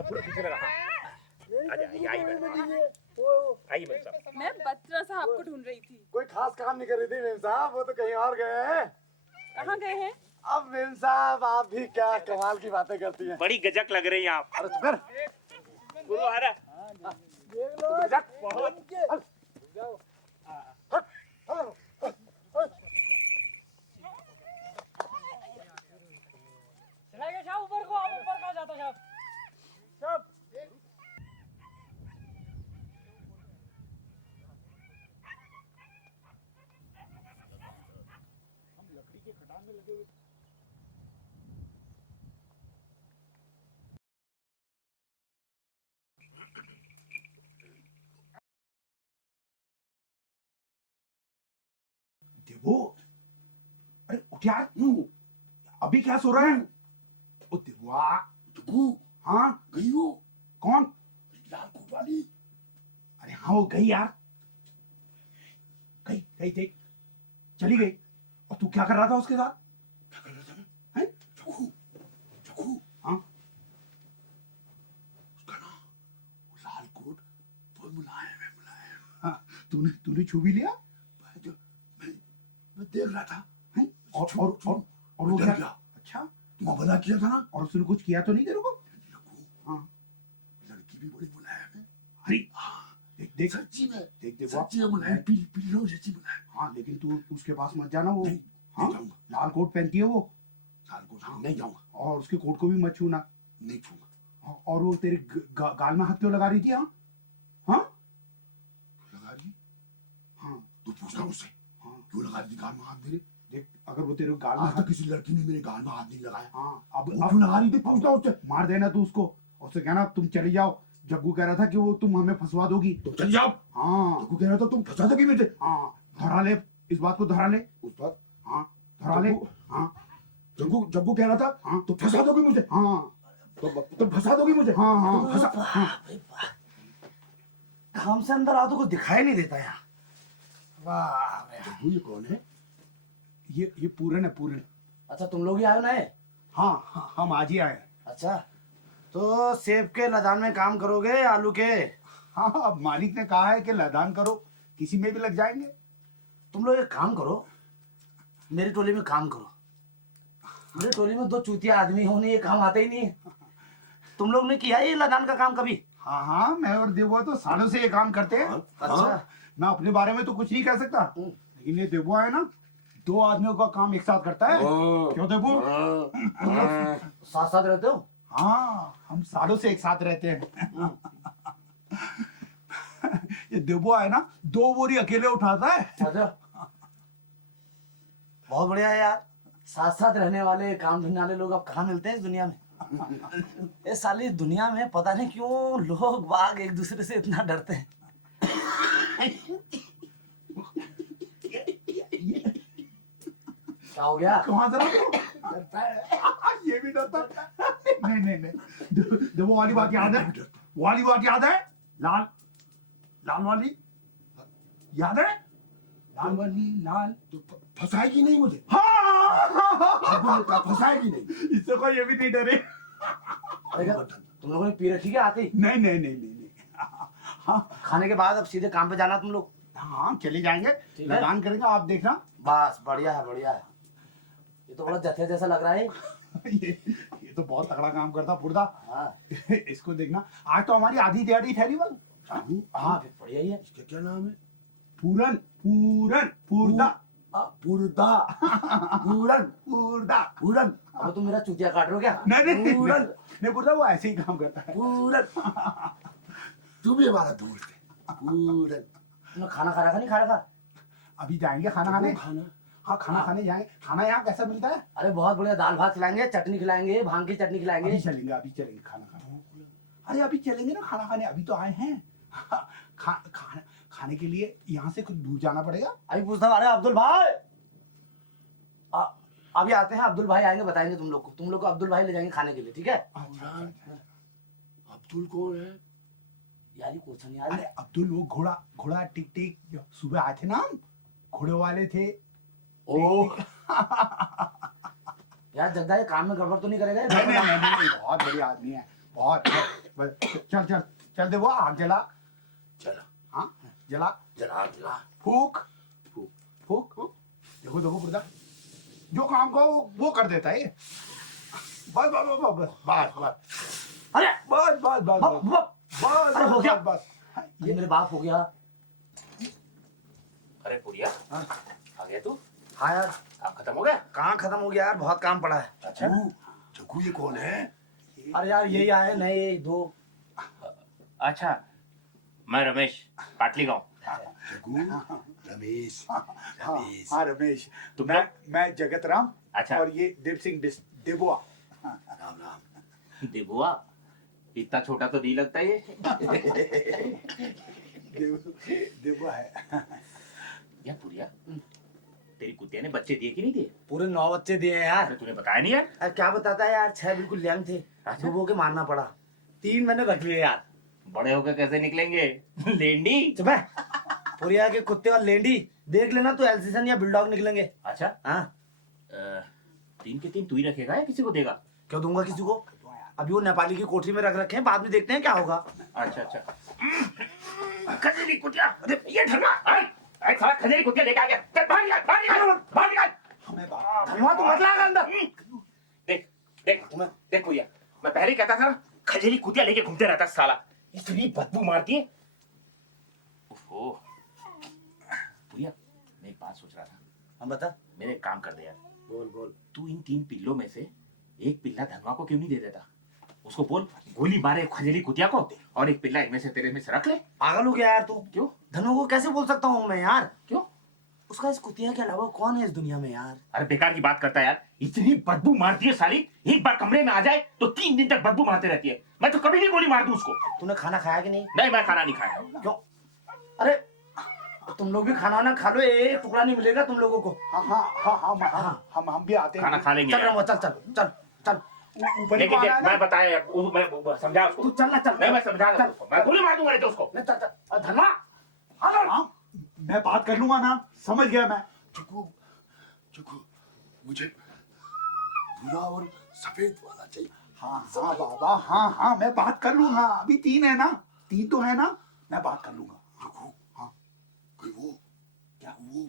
पूरा पीछे लगा। आजा आई मेरे साथ। मैं बत्रा साहब को ढूंढ रही थी। कोई खास काम नहीं कर रही थी मैम साहब, वो तो कहीं और गए हैं। कहाँ गए हैं? अब मैम साहब आप भी क्या कमाल की बातें करती हैं। बड़ी गजक लग रही है आप। अरे सुपर गुरु आ रहा। चला गया साहब, ऊपर को आओ, ऊपर कहाँ जाता साहब? साहब देवो, अरे उठ यार, अभी क्या सो रहा है? ओ देवा, जग्गू हाँ गई हो कौन? लाल कोट वाली। अरे हाँ वो गई यार, गई गई देख, चली गई। और तू क्या कर रहा था उसके साथ? क्या कर रहा था मैं? हैं? जग्गू जग्गू हाँ उसका ना वो लाल कोट बहुत मुलायम है, मुलायम। हाँ, तूने तूने छू भी लिया? मैं जो मैं देख रहा था। हैं? और वो डर क्या? गया। अच्छा, तुम मना किया था ना। और उसने कुछ किया तो नहीं तेरे को? जग्गू हाँ लड़की भी बड़ी मुलायम है। अरे हाँ देख देख सच्ची में, देख देख सच्ची में मुलायम, पिल्लो जैसी मुलायम। हाँ लेकिन तू उसके पास मत जाना, वो नहीं, हाँ नहीं जाऊंगा। लाल कोट पहनती है वो, लाल कोट हाँ, नहीं जाऊंगा, और उसके कोट को भी मत छूना। नहीं छूंगा। और वो तेरे गाल में हाथ क्यों लगा रही थी? हाँ हाँ लगा रही? हाँ तू पूछना मुझसे हाँ क्यों लगा रही गाल में हाथ मेरे? देख, अगर वो तेरे गाल में आज तक किसी लड़की ने मेरे गाल में हाथ नहीं लगाया। हाँ वो क्यों लगा रही थी? पूछना उससे। मार देना तू उसको, उससे कहना तुम चली जाओ। जग्गू कह रहा था कि वो तुम हमें फंसवा दोगी। तुम चल जाओ। हाँ जग्गू कह रहा था तुम फंसा दोगी मुझे। हाँ धरा ले, इस बात को धरा ले। उस बात हाँ धरा ले। जग्गू- हाँ जग्गू जग्गू कह रहा था हाँ तुम फंसा दोगी मुझे। हाँ तुम फंसा दोगी मुझे। हाँ हाँ फंसा। हम से अंदर आओ तो कुछ दिखाई नहीं देता यार। वाह जग्गू ये कौन है? ये पूरन है, पूरन। अच्छा तुम लोग ही आए हो नए? हाँ हम आज ही आए। अच्छा तो सेब के लदान में काम करोगे आलू के? हाँ अब मालिक ने कहा है कि लदान करो, किसी में भी लग जाएंगे। तुम लोग एक काम करो, मेरी टोली में काम करो। मेरी टोली में 2 चूतिया आदमी होने, ये काम आता ही नहीं है। तुम लोग ने किया है ये लदान का काम कभी? हाँ हाँ मैं और देवुआ तो सालों से ये काम करते हैं। अच्छा मैं अपने बारे में तो कुछ नहीं कह सकता, लेकिन ये देवुआ है ना, 2 आदमियों का काम एक साथ करता है। क्यों देवु? तुम लोग साथ साथ रहते हो? हाँ हम सालों से एक साथ रहते हैं। ये देवुआ है ना, 2 बोरी अकेले उठाता है। अच्छा बहुत बढ़िया है यार, साथ साथ रहने वाले काम ढूंढने वाले लोग अब कहाँ मिलते हैं इस दुनिया में। इस साली दुनिया में पता नहीं क्यों लोग बाग एक दूसरे से इतना डरते हैं। क्या हो गया? कहाँ जरा ये भी डरता है। नहीं देवुआ वाली बात याद है? वो वाली बात याद है? लाल लाल वाली याद है? लाल वाली लाल तो फंसाएगी नहीं मुझे? हाँ जग्गू ने कहा फंसाएगी नहीं। इससे कोई ये भी नहीं डरे। अरे तुम लोगों ने पी रखी क्या आती? नहीं। हाँ खाने के बाद अब सीधे काम पे जाना तुम लोग। हाँ चले जाएंगे, ठीक है। लदान करेंगे, आप देखना। बस बढ़िया है, बढ़िया है। ये तो बड़ा जत्थे जैसा लग रहा है। ये तो बहुत तगड़ा काम करता पुरदा। हाँ इसको देखना, आज तो हमारी आधी दिहाड़ी ठहरी बल। हाँ फिर बढ़िया ही है। इसका क्या नाम है? पूरन पूरन पूरदा पुरदा। पूरन पूरदा। पूरन अब तुम मेरा चुतिया काट रहे हो क्या? नहीं पूरन नहीं पुरदा, वो ऐसे ही काम करता है। पूरन तू भी हमारा दोस्त है। पूरन तुमने खाना खा रखा नहीं खा रखा? अभी जाएंगे खाना खाने। खाना हाँ खाना खाने जाएंगे। खाना यहाँ कैसा मिलता है? अरे बहुत बढ़िया, दाल भात खिलाएंगे, चटनी खिलाएंगे, भांग की चटनी खिलाएंगे। अभी चलेंगे खाना खाने। अरे अभी चलेंगे ना खाना खाने, अभी तो आए हैं। खाने के लिए यहाँ से कुछ दूर जाना पड़ेगा। अभी पूछता हूँ, अरे अब्दुल भाई अभी आते हैं, अब्दुल भाई आएंगे, बताएंगे तुम लोग को अब्दुल भाई ले जाएंगे खाने के लिए, ठीक है? पूरन अब्दुल कौन है? यार ये क्वेश्चन यार। अरे अब्दुल वो घोड़ा टिक टिक जो सुबह आए थे ना, हम घोड़े वाले थे। ओह यार जगदा ये काम में गड़बड़ तो नहीं करेगा? नहीं, बहुत बढ़िया आदमी है, बहुत। चल चल चल दे, वो आग जला। चला हाँ जला जला जला फूक फूक फूक। देखो पुरदा, जो काम को वो कर देता है। बस बस बस बस बस अरे बस बस बस बस अरे हो गया। बस। ये मेरे बाप हो गया। अरे पुरिया आ गया तू? हाँ यार, काम खत्म हो गया? कहाँ खत्म हो गया यार, बहुत काम पड़ा है। अच्छा जग्गू ये कौन है? अरे यार यही आए नए दो। अच्छा, मैं रमेश, पाटली गाँव। जग्गू, रमेश, रमेश। हाँ रमेश, तो मैं जगत राम। अच्छा। और ये देव सिंह देबुआ। राम राम। देबुआ, इतना छोटा तो नहीं लगता ये। देबुआ है। या पुरिया, तेरी कुतिया ने बच्चे दिए कि नहीं दिए? पूरे 9 बच्चे दिए हैं यार। अरे तूने बताया नहीं यार। अरे क्या बताता है यार, 6 बिल्कुल यंग थे, अच्छा। डुबो के मारना पड़ा। 3 मैंने रख लिए यार। बड़े होकर कैसे निकलेंगे? लेंडी। चुप है। पुरिया के कुत्ते और लेंडी देख लेना, तो एल्सिसन या बुलडॉग निकलेंगे। अच्छा, हाँ, 3 के 3 तू ही रखेगा या किसी को देगा? क्यों दूंगा किसी को? अभी वो नेपाली की कोठरी में रख रखे हैं, बाद में देखते हैं क्या होगा। अच्छा अच्छा। खजरी कुतिया, अरे ये धर्मा, आई साला खजरी कुतिया लेके आ गया। चल बाहर निकाल, बाहर निकाल, बाहर निकाल। धनवा तो मत लागा अंदर। देख देख देख भैया, मैं पहले ही कहता था ना, खजरी कुतिया लेके घूमते रहता साला, इतनी बदबू मारती है। ओहो भैया, मैं एक बात सोच रहा था। हम बता। मेरे एक काम कर दे यार, बोल बोल। तू इन 3 पिल्लों में से एक पिल्ला धनवा को क्यों नहीं दे देता? उसको बोल गोली मारे खजली कुतिया को, और एक पिल्ला इनमें से तेरे में से रख ले। पागल हो गया यार तू। क्यों? धनवा को कैसे बोल सकता हूँ मैं यार? क्यों? उसका इस कुतिया के अलावा कौन है इस दुनिया में यार? अरे बेकार की बात करता है यार, इतनी बदबू मारती है साली, एक बार कमरे में आ जाए तो 3 दिन तक बदबू मारती रहती है। मैं तो कभी नहीं गोली मार दूं उसको। तूने खाना खाया कि नहीं? नहीं, मैं खाना नहीं खाया। क्यों? अरे तुम लोग भी खाना ना खा लो, एक टुकड़ा नहीं मिलेगा तुम लोगों को। हम भी आते हैं। खाना खा लेंगे चल यार। रमो, चल चल चल चल। ऊपर ही लेकिन को देख, आना है मैं ना? बताया यार, मैं समझा उसको। तू चल ना, चल। नहीं, मैं समझा उसको, मैं गोली मार दूंगा नहीं तो उसको। नहीं, चल चल। धनवा हाँ, मैं बात कर लूंगा ना, समझ गया मैं। जग्गू, जग्गू, मुझे भूरा और सफेद वाला चाहिए। हाँ बाबा, हाँ मैं बात कर लूंगा। अभी 3 है ना, 3 तो है ना, मैं बात कर लूंगा। जग्गू, हाँ, कोई वो क्या वो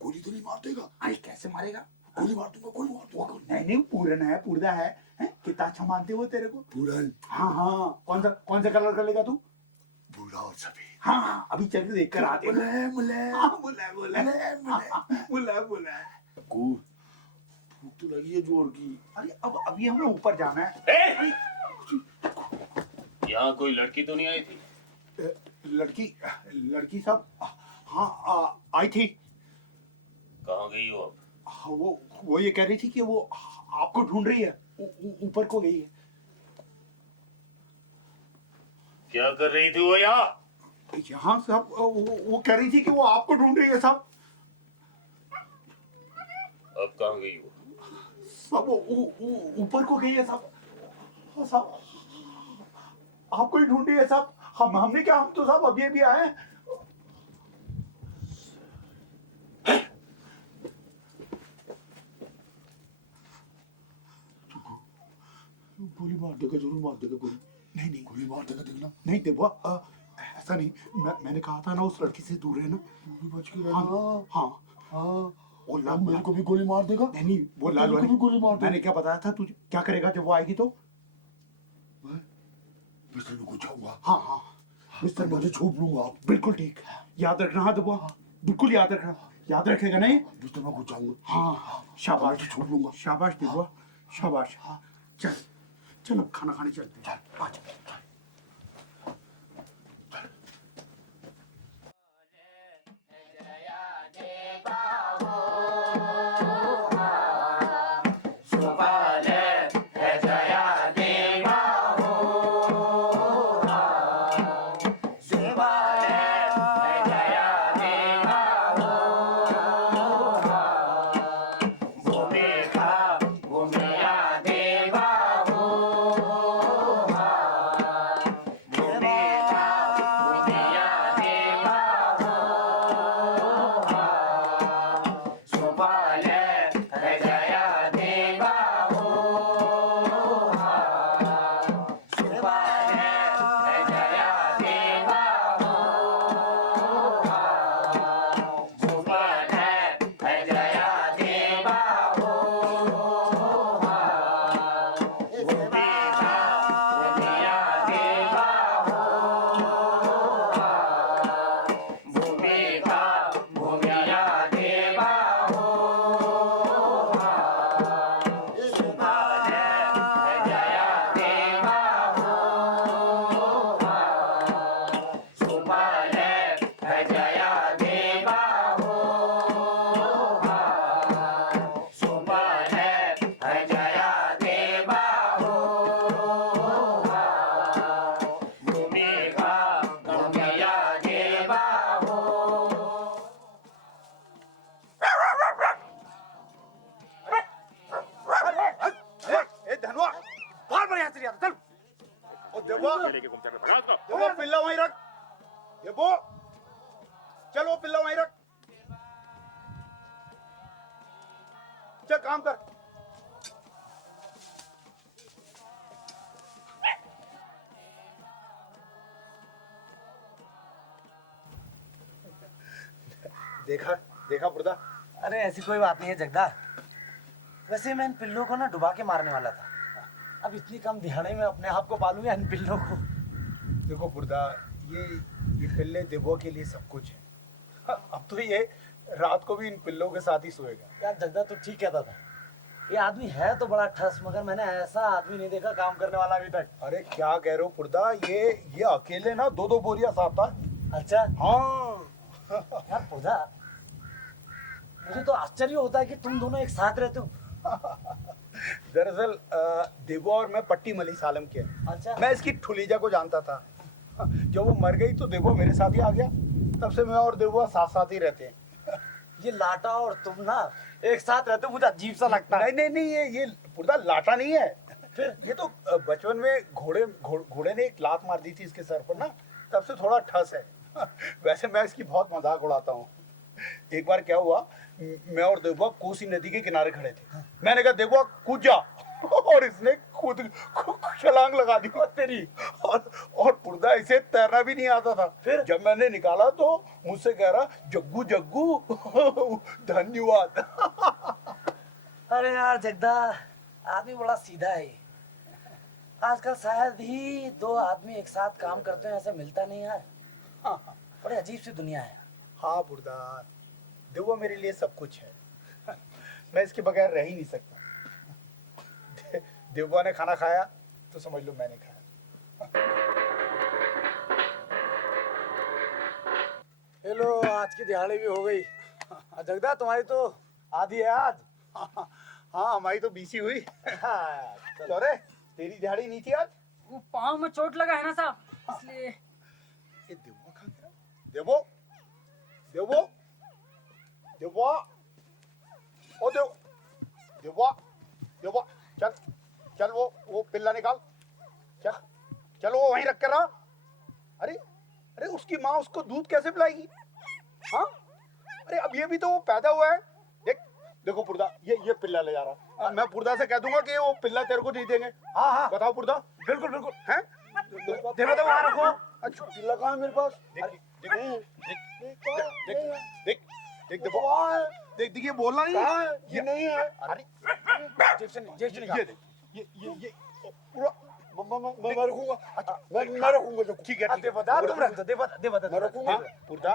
गोली तो नहीं मार देगा? अरे कैसे मारेगा? गोली मार दूंगा, गोली मार दूंगा। नहीं पूरन है, हैं? कितना अच्छा मानते हो तेरे को। पूरन, हाँ, कौन सा कलर का लेगा तू? भूरा और सफेद। हाँ, अभी चल के देख कर आते हैं। बुला। जग्गू, भूख तो लगी है जोर की। अरे अब अभी हमें ऊपर जाना है। यहाँ कोई लड़की तो नहीं आई थी? लड़की सब हाँ आई थी। कहाँ गई हो अब? हाँ, वो ये कह रही थी कि वो आपको ढूंढ रही है, ऊपर को गई है। क्या कर रही थी वो यहाँ? यहाँ सब वो कह रही थी कि वो आपको ढूंढ रही है सब। अब कहाँ गई वो? सब ऊपर को गई है सब आपको ही ढूंढ रही है सब। हमने क्या, हम तो सब अभी आए हैं। गोली मार देगा, जरूर मार देगा गोली। नहीं गोली मार देगा, देखना। नहीं देखो, ऐसा नहीं, मैंने कहा था ना उस लड़की से दूर रहना। बच के रहना। हाँ वो लाल मेरे को भी गोली मार देगा। नहीं वो लाल मेरे को भी गोली मार देगा। मैंने क्या बताया था, तुझे क्या करेगा जब वो आएगी तो? बिस्तर में घुस जाऊंगा। हाँ बिस्तर में छुप लूंगा। बिल्कुल ठीक, याद रखना। हाँ दबा, बिल्कुल याद रखना। याद रखेगा नहीं? बिस्तर में घुस जाऊंगा। हाँ शाबाश, छुप लूंगा। शाबाश दिबुआ, शाबाश। चल अब खाना खाने चलते हैं। पर यहाँ से यार, चल। ओ देवो, लेके घूमते रहे, भगा उसको। देवो पिल्ला वहीं रख। देवो, चलो पिल्ला वहीं रख। चल काम कर। देखा देखा बुर्दा। अरे ऐसी कोई बात नहीं है जगदा। वैसे मैं इन पिल्लों को ना डुबा के मारने वाला था। अब इतनी कम दिहाड़ी में अपने आप को पालूंगा इन पिल्लों को। देखो बुर्दा, ये पिल्ले देवो के लिए सब कुछ है। अब तो ये रात को भी इन पिल्लों के साथ ही सोएगा। यार जगदा तो ठीक कहता था। ये आदमी है तो बड़ा ठस, मगर मैंने ऐसा आदमी नहीं देखा काम करने वाला अभी तक। अरे क्या कह रहे हो बुर्दा, ये अकेले ना 2-2 बोरियां साता है। अच्छा हाँ। यार पुर्जा, मुझे तो आश्चर्य होता है कि तुम दोनों एक साथ रहते हो। दरअसल देवो और मैं पट्टी मली सालम के हैं। अच्छा। मैं इसकी ठुलीजा को जानता था। जब वो मर गई तो देवो मेरे साथ ही आ गया। तब से मैं और देवो साथ साथ ही रहते हैं। ये लाटा और तुम ना एक साथ रहते हो, मुझे अजीब सा लगता है। नहीं, ये पूरा लाटा नहीं है। फिर ये तो बचपन में घोड़े ने एक लात मार दी थी इसके सर पर ना, तब से थोड़ा ठस है। वैसे मैं इसकी बहुत मजाक उड़ाता हूँ। एक बार क्या हुआ, मैं और देवबा कोसी नदी के किनारे खड़े थे। मैंने कहा देवबा कूद जा, और इसने खुद छलांग लगा दी तेरी। और पुर्दा इसे तैरना भी नहीं आता था। फिर जब मैंने निकाला तो मुझसे कह रहा जग्गू जग्गू धन्यवाद। अरे यार जगदा, आदमी बड़ा सीधा है। आजकल शायद ही 2 आदमी एक साथ काम करते हैं, ऐसा मिलता नहीं यार। बड़ी अजीब सी दुनिया है। हाँ बुर्दा, देवो मेरे लिए सब कुछ है। मैं इसके बगैर रह ही नहीं सकता। देवबा ने खाना खाया तो समझ लो मैंने खाया। हेलो, आज की दिहाड़ी भी हो गई। जगदा तुम्हारी तो आधी है आज। हाँ हमारी तो बीसी हुई। चौरे, तेरी दिहाड़ी नहीं थी आज? वो पाँव में चोट लगा है ना साहब, इसलिए। ये देवो कहाँ गया? देवो, देवो, देवो, ओ देवो, देवो, चल चल, वो पिल्ला निकाल। चल चलो, वो वहीं रख कर रहा। अरे उसकी माँ उसको दूध कैसे पिलाएगी? हाँ, अरे अब ये भी तो वो पैदा हुआ है। देखो पुर्दा, ये पिल्ला ले जा रहा। मैं पुर्दा से कह दूंगा कि वो पिल्ला तेरे को नहीं देंगे। हाँ बताओ पुर्दा। बिल्कुल हैं? देखो तो वहाँ रखो। अच्छा पिल्ला कहाँ है मेरे पास? देख देखिए, बोलना नहीं है। ये नहीं है। अरे ये मैं रखूंगा। अच्छा मैं रखूंगा। ठीक है, दे बता, तुम रख दो। दे बता मैं रखूंगा। पुर्दा,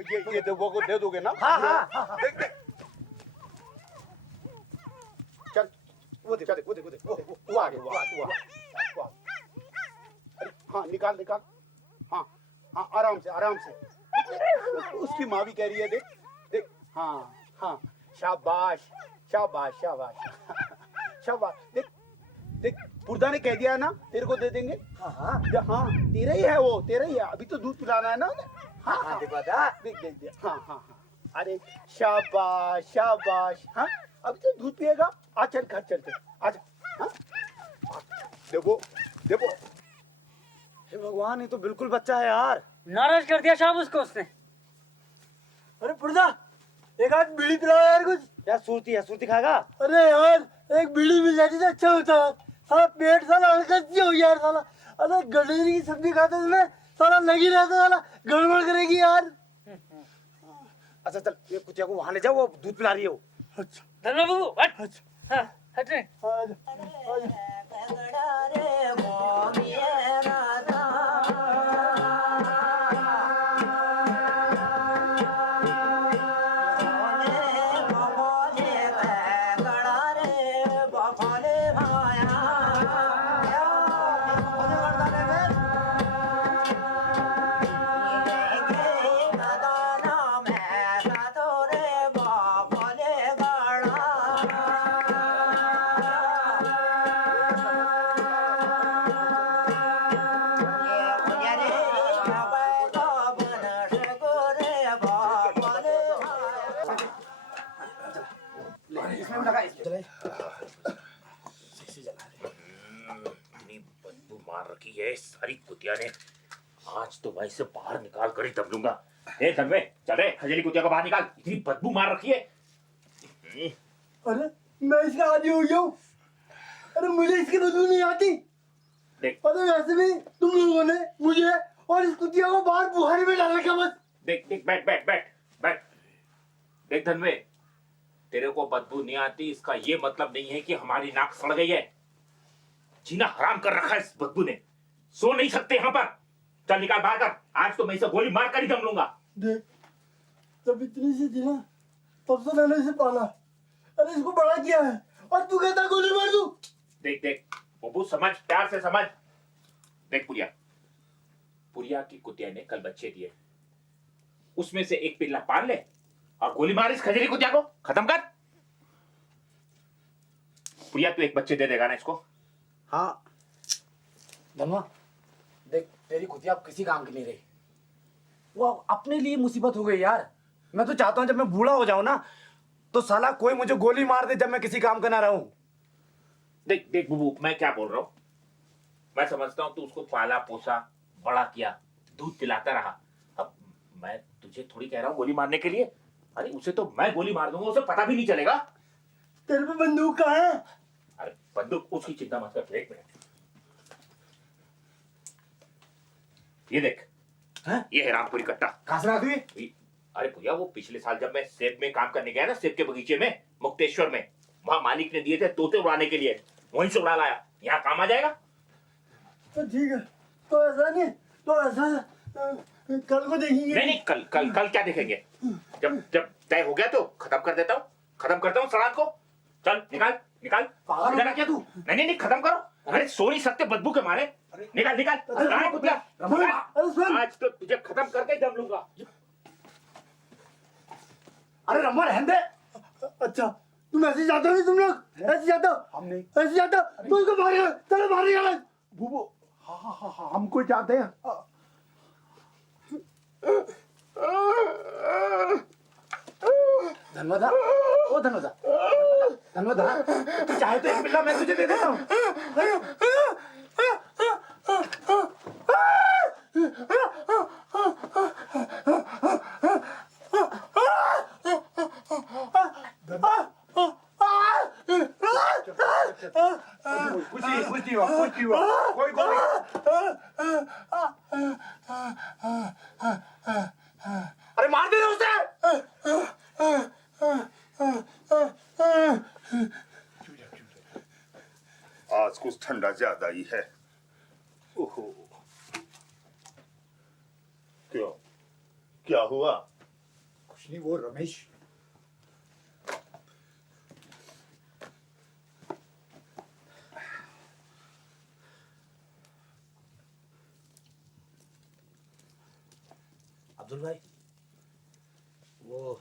ये देवो को दे दोगे ना? हाँ। देख चल, वो देख वो आ गया। अरे हाँ, निकाल। हाँ आराम से। उसकी माँ भी कह रही है। देख हाँ, शाबाश। देख पुर्दा ने कह दिया है ना, तेरे को दे देंगे। हाँ, तेरा ही है वो, तेरा ही है। अभी तो दूध पिलाना है ना। हाँ देख। हाँ। अरे शाबाश। हाँ, अभी तो दूध पिएगा। आज चल घर चलते, आजा। हाँ देवो। हे भगवान, ये तो बिल्कुल बच्चा है यार। नाराज कर दिया साहब उसको उसने। अरे पुर्जा, एक आध बीड़ी पिलाओ यार कुछ। यार सुरती खाएगा? अरे यार, एक बीड़ी मिल जाती तो अच्छा होता। साला पेट साला हल्का हो गया यार साला। अरे गडरी की सब्जी खाते थे, साला लगी रहता, साला गड़बड़ करेगी यार। अच्छा चल, ये कुतिया को वहां ले जाओ, वो दूध पिला रही है वो। अच्छा धन्यवाद बाबू, हट। अच्छा, हट रे। मार रखी है इस सारी कुतिया ने। आज तो मैं इसे बाहर निकाल कर ही दम लूंगा। ए धनवे, चल रे खजेली कुतिया को बाहर निकाल, इतनी बदबू मार रखी है। अरे मैं इसका आदी हो गया हूँ। अरे मुझे इसकी बदबू नहीं आती। देख अरे वैसे भी तुम लोगों ने मुझे और इस कुतिया को बाहर बुहारी में डाल रखा। बस देख देख, बैठ बैठ बैठ बैठ। देख धनवे, तेरे को बदबू नहीं आती इसका ये मतलब नहीं है कि हमारी नाक सड़ गई है। जीना हराम कर रखा है इस बदबू ने। सो नहीं सकते यहाँ पर। चल निकाल बाहर कर, आज तो मैं इसे गोली मार कर ही दम लूंगा। देख, जब इतनी सी थी ना तब से मैंने इसे पाला। अरे इसको बड़ा किया है और तू कहता गोली मार दूं। देख देख बब्बू, समझ, प्यार से समझ। देख पुरिया, पुरिया की कुतिया ने कल बच्चे दिए, उसमें से एक पिल्ला पाल ले और गोली मार इस खजरी कुतिया को, खत्म कर। पुरिया तू एक बच्चे दे देगा ना इसको? हाँ धनवा, देख तेरी कुतिया अब किसी काम की नहीं रही। वो अब अपने लिए मुसीबत हो गई यार। मैं तो चाहता हूँ जब मैं बूढ़ा हो जाऊं ना तो साला कोई मुझे गोली मार दे जब मैं किसी काम का ना रहूं। देख देख बुबू, मैं क्या बोल रहा हूँ, मैं समझता हूँ तू उसको पाला पोसा बड़ा किया, दूध पिलाता रहा। अब मैं तुझे थोड़ी कह रहा हूँ गोली मारने के लिए। अरे उसे तो मैं गोली मार दूंगा, उसे पता भी नहीं चलेगा। तेरे पे बंदूक कहाँ है? अरे बंदूक उसकी चिंता मत कर, एक मिनट। ये देख, ये है रामपुरी कट्टा। कहाँ से लाती हुई? अरे भैया वो पिछले साल जब मैं सेब में काम करने गया ना, सेब के बगीचे में मुक्तेश्वर में, वहां मालिक ने दिए थे तोते उड़ाने के लिए, वहीं से उड़ा लाया। यहाँ काम आ जाएगा। तो ठीक है, तो ऐसा नहीं, तो ऐसा कल को देखेंगे। नहीं नहीं, कल कल कल क्या देखेंगे? जब जब तय हो गया तो खत्म कर देता हूँ, खत्म करता हूँ सड़ात को। चल निकाल निकाल। पागल हो क्या तू? नहीं नहीं नहीं, खत्म करो। अरे सो नहीं सकते बदबू के मारे। निकाल निकाल, कहाँ है कुतिया? निकाल। आज तो तुझे खत्म करके ही दम लूंगा। अरे रम्मा रहने दे। अच्छा तुम ऐसे जाते हो? नहीं तुम लोग ऐसे जाते हो? हम नहीं। ऐसे जाते हो तो उसको बाहर निकाल, चलो बाहर निकाल। बुबू, हाँ हमको जाते हैं। धनवदा, ओ धनवदा, धनवदा, तू चाहे तो एक पिल्ला मैं तुझे दे देता हूँ। कुछ नहीं हुआ, कोई गोली। अरे मार दे उसे। आज कुछ ठंडा ज्यादा ही है। ओहो, क्यों, क्या हुआ? कुछ नहीं, वो रमेश। अब्दुल भाई, वो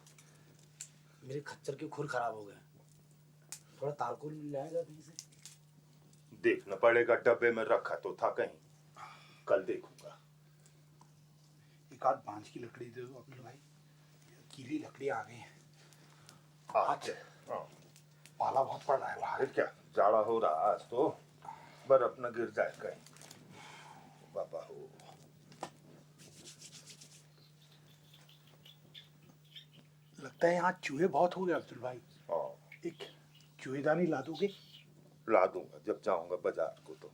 मेरे खच्चर के खुर खराब हो गए, थोड़ा तारकुल लाएगा कहीं से? देखना पड़ेगा, डब्बे में रखा तो था कहीं, कल देखूंगा। एक आध बांझ की लकड़ी दे दो अब्दुल भाई, गीली लकड़ी आ गई है। आज पाला बहुत पड़ रहा है बाहर। अरे क्या जाड़ा हो रहा आज तो, बर्फ न गिर जाए कहीं। बाबा हो, लगता है यहाँ चूहे बहुत हो गए अब्दुल भाई। हाँ एक चूहेदानी ला दोगे? ला दूंगा जब जाऊंगा बाजार को तो।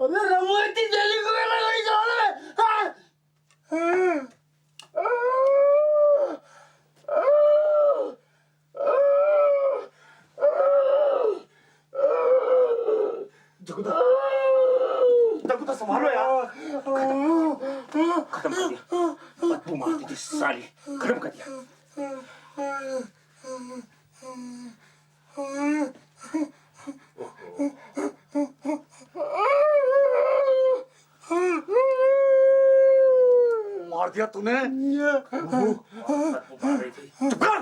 अरे रमू इतनी जल्दी को मेरा कोई सवाल है? जगुदा संभालो यार। खत्म कर दिया, बदबू मारती थी साली, खत्म कर दिया। मार दिया तूने। बदबू मार रही थी। चुप कर।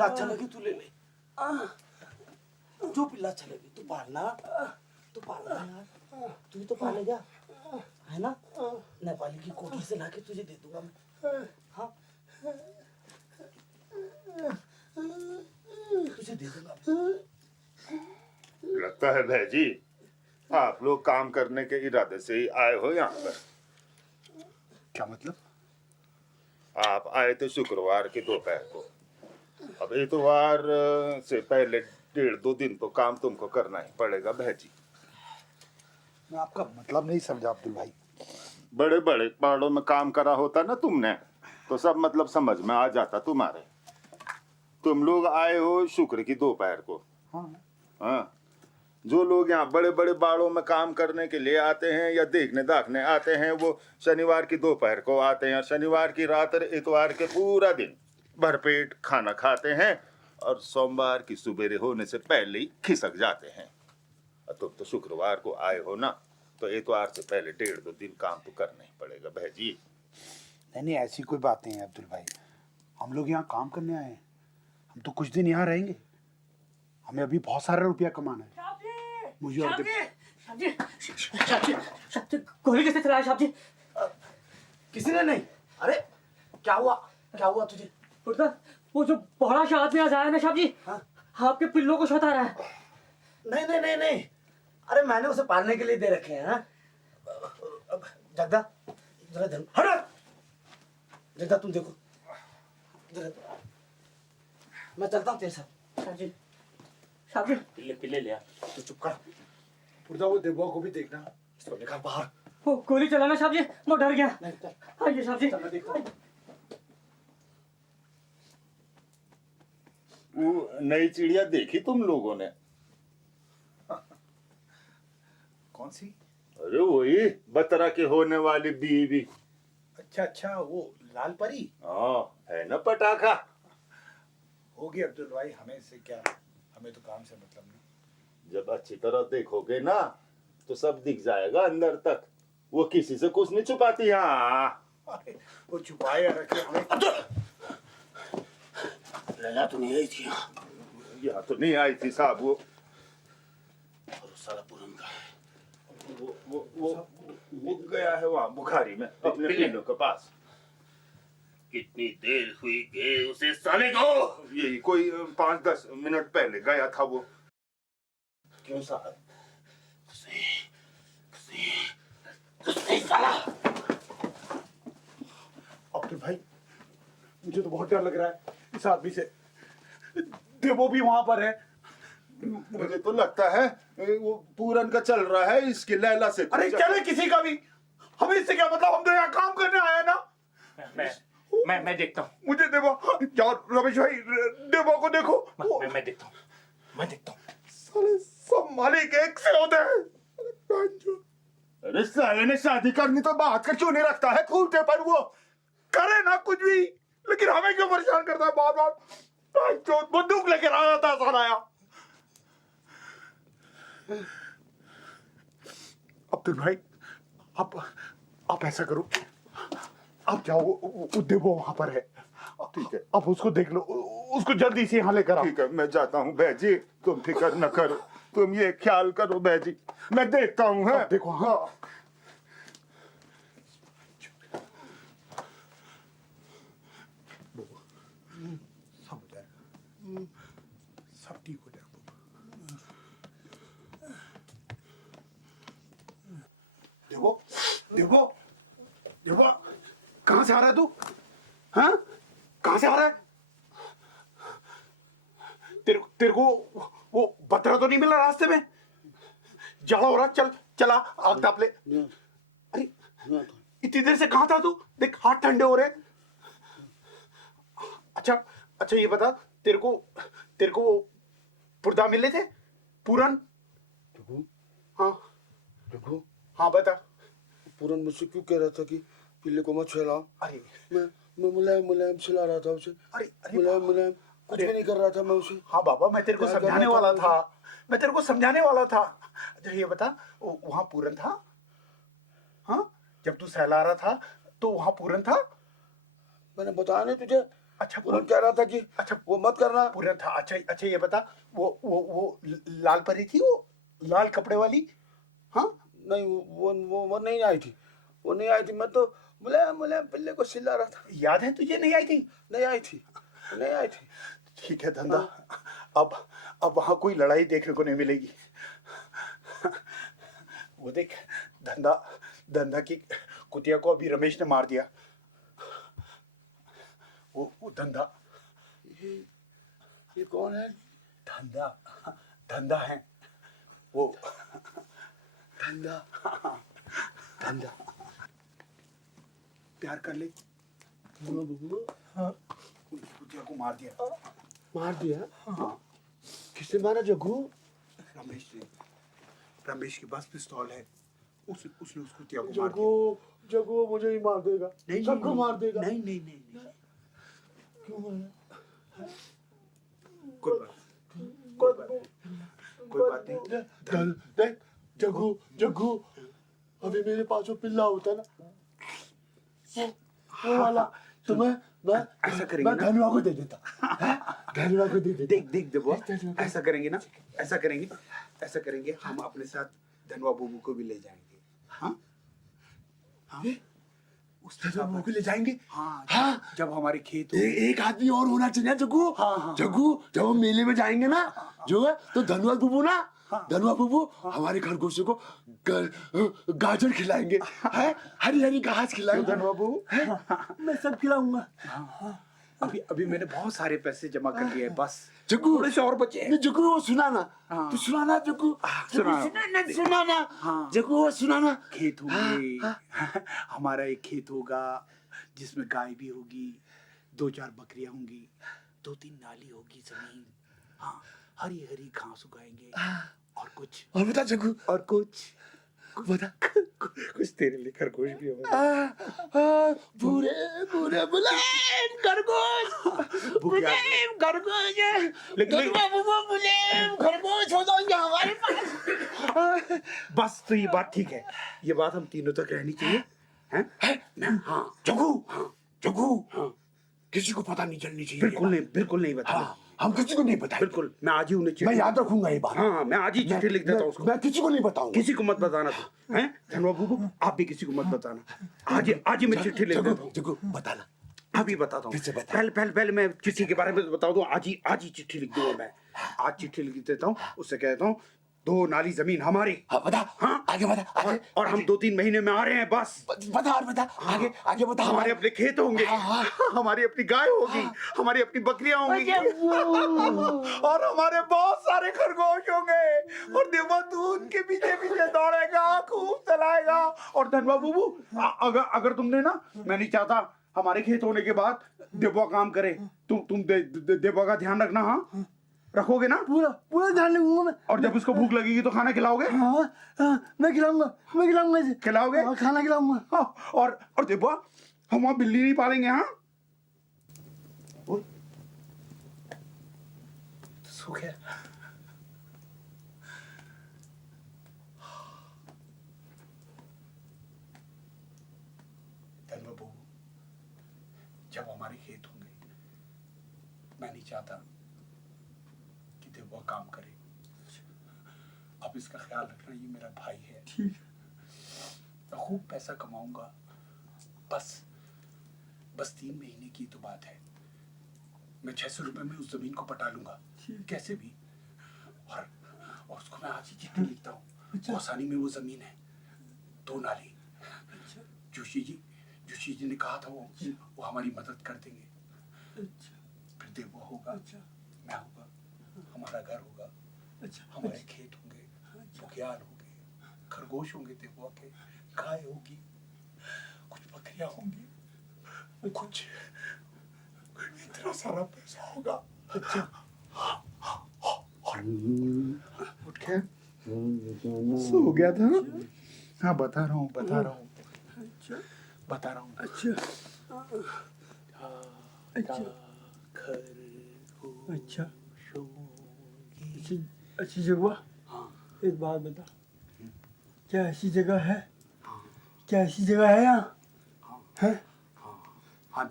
पिल्ला अच्छा लगे तू ले ले, जो पिल्ला अच्छा लगे तू पालना यार, तू ही तो पालेगा, है ना? नेपाली की कोठी से लाके तुझे दे दूंगा मैं, हाँ तुझे दे दूंगा। लगता है भाई आप लोग काम करने के इरादे से ही आए हो यहाँ पर। क्या मतलब? आप आए थे शुक्रवार के दोपहर को, अब इतवार से पहले 1.5-2 दिन तो काम तुमको करना ही पड़ेगा भाजी। मैं आपका मतलब नहीं समझा अब्दुल भाई। बड़े बड़े पहाड़ों में काम करा होता ना तुमने तो सब मतलब समझ में आ जाता तुम्हारे। तुम लोग आए हो शुक्र की दोपहर को। हाँ, जो लोग यहाँ बड़े बड़े बाड़ों में काम करने के लिए आते हैं या देखने दाखने आते हैं वो शनिवार की दोपहर को आते हैं, शनिवार की रात और इतवार के पूरा दिन भरपेट खाना खाते हैं और सोमवार की सुबेरे होने से पहले ही खिसक जाते हैं। और तुम तो शुक्रवार को आए हो ना, तो इतवार से पहले 1.5-2 दिन काम तो करना ही पड़ेगा भाजी। नहीं, ऐसी कोई बात नहीं है अब्दुल भाई, हम लोग यहाँ काम करने आए हैं, हम तो कुछ दिन यहाँ रहेंगे, हमें अभी बहुत सारा रुपया कमाना है। मुझे और गोली कैसे चलाया साहब जी? किसी ने नहीं। अरे क्या हुआ तुझे? वो जो बड़ा सा आदमी आज आया ना साहब जी, आपके पिल्लों को सता रहा है। नहीं, अरे मैंने उसे पालने के लिए दे रखे हैं। हाँ? जगदा जरा धन हट, जगदा तुम देखो जरा, मैं चलता हूँ तेरे साथ। साहब जी पिल्ले ले आ। तू चुप कर, पुरदा वो देवा को भी देखना। इसको निकाल बाहर। वो गोली चलाना साहब जी, वो डर गया। नहीं चल, आइए साहब जी। मैं देखता हूँ। वो नई चिड़िया देखी तुम लोगों ने? कौन सी? अरे वही बतरा के होने वाली बीवी। अच्छा, वो लाल परी। हाँ, है ना पटाखा। होगी अब्दुल भाई, हमें इससे क्या, हमें तो काम से मतलब नहीं। जब अच्छी तरह देखोगे ना तो सब दिख जाएगा अंदर तक, वो किसी से कुछ नहीं छुपाती। हाँ, वो छुपाए रखे हमें। लैला तो नहीं आई थी यहाँ तो नहीं आई थी साहब। वो और साला पूरन का है। वो गया है वहाँ बुखारी में अपने पिल्लों के पास। कितनी देर हुई गए उसे साले को? यही कोई 5-10 मिनट पहले गया था वो। क्यों साहब? साला अब्दुल भाई, मुझे तो बहुत डर लग रहा है इस आदमी से। देवो भी वहां पर है। मुझे तो लगता है वो पूरन का चल रहा है इसकी लैला से। अरे चले किसी का भी, हमें इससे क्या मतलब, हम तो यहाँ काम करने आए हैं ना। मैं देखता हूँ। मुझे देवो, जाओ रमेश भाई, देवो को देखो। मैं देखता हूँ। साले सब मालिक एक से होते हैं। अरे साले ने शादी करनी तो बात का क्यों नहीं रखता है खूंटे पर? वो करे ना कुछ भी, लेकिन हमें क्यों परेशान करता है बार बार? जो बंदूक लेकर आ जाता है साला यहाँ। अब्दुल भाई, आप ऐसा करो, आप जाओ, वो देवो वहां पर है। ठीक है, आप उसको देख लो, उसको जल्दी से यहाँ लेकर आओ। ठीक है, मैं जाता हूँ भाजी, तुम फिक्र न करो, तुम ये ख्याल करो भाजी, मैं देखता हूँ। है देखो, हाँ सब हो जाएगा, सब ठीक हो जाएगा। देखो देखो देखो, कहाँ से आ रहा है तू? हाँ, कहाँ से आ रहा है? तेरे को वो बतरा तो नहीं मिला रास्ते में? जाड़ा हो रहा, चला आग ताप ले। अरे इतनी देर से कहाँ था तू? देख हाथ ठंडे हो रहे। अच्छा ये बता, तेरे को वो पुर्दा मिले थे पूरन? हाँ देखो, हाँ बता। पूरन मुझसे क्यों कह रहा था कि पिल्ले को मत छेड़ा? अरे मैं मुलायम छेला रहा था उसे। अरे मुलायम कुछ भी नहीं कर रहा था मैं उसे। हाँ बाबा, मैं तेरे को क्या कर समझाने रहा था वाला मुझे? था, मैं तेरे को समझाने वाला था। अच्छा ये बता, वहां पूरन था? हाँ, जब तू सहला रहा था तो वहां पूरन था? मैंने बताया नहीं तुझे, अच्छा पूरन कह रहा था कि अच्छा वो मत करना। पूरा था। अच्छा अच्छा ये बता, वो लाल परी थी, वो लाल कपड़े वाली? हाँ नहीं वो नहीं आई थी, वो नहीं आई थी। मैं तो मुलायम मुलायम पिल्ले को सिला रहा था। याद है तुझे? नहीं आई थी? नहीं आई थी, नहीं आई थी। ठीक है धंधा, अब वहां कोई लड़ाई देखने को नहीं मिलेगी। वो देख, धंधा की कुतिया को अभी रमेश ने मार दिया। वो धंधा, ये कौन है? धंधा है वो। धंधा? धंधा प्यार कर ले। हाँ, कुतिया को मार दिया। मार दिया? हाँ, किसने मारा जग्गू? रमेश ने। रमेश के पास पिस्तौल है, उसने उस कुतिया को मार दिया। जग्गू मुझे ही मार देगा, नहीं, सबको नहीं, मार देगा। नहीं नहीं नहीं नहीं, क्यों मारा? कोई बात नहीं। देख जग्गू अभी मेरे पास जो पिल्ला होता ना, वो वाला, तो मैं ऐसा करेंगे मैं ना? धनुआ को दे देता। धनुआ को दे देता। देख देखो, ऐसा करेंगे ना, ऐसा करेंगे, हम अपने साथ धनवा बूबू को भी ले जाएंगे। हाँ उस धनवा को ले जाएंगे। हाँ, जब हमारे खेत एक आदमी और होना चाहिए जग्गू। हाँ। जग्गू जब हम मेले में जाएंगे ना, जो है तो धनुआ बुबू हमारे खरगोशों को गाजर खिलाएंगे, है हरी हरी घास खिलाएंगे। धनवा बूबू मैं सब खिलाऊंगा। अभी मैंने बहुत सारे पैसे जमा कर लिए हैं, बस जग्गू थोड़े से और बचे हैं। जग्गू वो सुनाना, हाँ। तू सुनाना जग्गू, सुनाना हाँ। जग्गू वो सुनाना। खेत होंगे, हमारा एक खेत होगा जिसमें गाय भी होगी, 2-4 बकरियां होंगी, 2-3 नाली होगी जमीन। हाँ, हरी हरी घास उगाएंगे। और बता जग्गू, और कुछ बता। कुछ तेरे लिए खरगोश भी होगा। पूरे पूरे मुलायम खरगोश, मुलायम खरगोश, मुलायम खरगोश हो जाएंगे हमारे पास। बस तो ये बात ठीक है, ये बात हम तीनों तक रहनी चाहिए, हैं? हाँ जग्गू किसी को पता नहीं चलनी चाहिए। बिल्कुल नहीं बता। हाँ, हम किसी को नहीं बताएंगे। बिल्कुल, मैं आज ही उन्हें मैं याद रखूंगा ये बात। हाँ, मैं आज ही चिट्ठी लिख देता हूँ उसको। मैं किसी को नहीं बताऊंगा। किसी को मत बताना तू, हैं? धनवा बूबू, आप भी किसी को मत बताना। आज ही मैं चिट्ठी लिख देता हूँ। जग्गू बताना। अभी बताता हूँ। फिर से बता। पहले मैं चिट्ठी के बारे में बता दूं। आज ही चिट्ठी लिख दूंगा मैं। आज चिट्ठी लिख देता हूँ, उससे कहता हूँ 2 नाली जमीन हमारी। हाँ बता। हाँ, आगे बता। आगे और हम 2-3 महीने में आ रहे हैं, बस। बता और बता। आगे बता। हमारे अपने खेत होंगे, हमारी अपनी गाय होगी, हमारी अपनी बकरियां होंगी, और हमारे बहुत सारे खरगोश होंगे। और देवा तू उनके पीछे पीछे दौड़ेगा, खूब चलाएगा। और धनवा बूबू, अगर तुमने ना, मैं नहीं चाहता हमारे खेत होने के बाद देवा काम करे। तुम देवा का ध्यान रखना। हाँ, रखोगे ना? पूरा ध्यान रखूंगा मैं। और जब उसको भूख लगेगी तो खाना खिलाओगे? हाँ, मैं खिलाऊंगा इसे। खिलाओगे? हाँ, खाना खिलाऊंगा। हाँ, और देवा, हम वहां बिल्ली नहीं पालेंगे। हाँ, सो गया। धनवा बहू, जब हमारे खेत होंगे, मैं नहीं चाहता कि देवा काम करे। अब इसका ख्याल रखना, ये मेरा भाई है। ठीक। मैं खूब पैसा कमाऊंगा। बस 3 महीने की तो बात है। मैं 600 रुपए में उस जमीन को पटा लूंगा, कैसे भी। और उसको मैं आज ही चिट्ठी लिखता हूँ। कौसानी में वो जमीन है, 2 नाली। जोशी जी ने कहा था वो हमारी मदद कर देंगे। फिर देवा होगा, मैं होगा, हमारा घर होगा, हमारे खेत होंगे, बुग्याल होंगे, खरगोश होंगे देवा के, गाय होगी, कुछ बकरियां होंगी, कुछ इतना सारा पैसा होगा। उठ गया? सो गया था? हाँ, बता रहा हूँ। अच्छी जगह। एक बात बता, क्या ऐसी जगह है? यहाँ? है? हाँ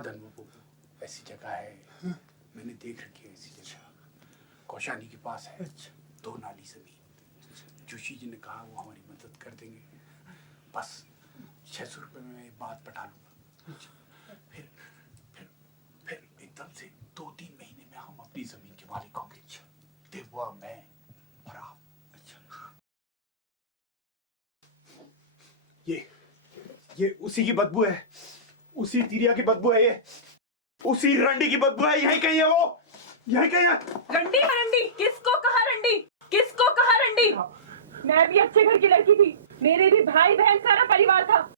धनवा बहू, ऐसी जगह है, मैंने देख रखी है ऐसी जगह, कौशानी के पास है। 2 नाली जमीन। जोशी जी ने कहा वो हमारी मदद कर देंगे। बस 600 रुपये में एक बात पटा लूंगा। फिर एकदम से 2-3 महीने में हम अपनी जमीन के मालिक होंगे। देवुआ, मैं और आप। ये उसी की बदबू है, उसी तिरिया की बदबू है, ये उसी रंडी की बदबू है। यहीं कहीं है वो, यहीं कहीं है। रंडी रंडी, किसको कहा रंडी? किसको कहा रंडी? मैं भी अच्छे घर की लड़की थी, मेरे भी भाई बहन सारा परिवार था।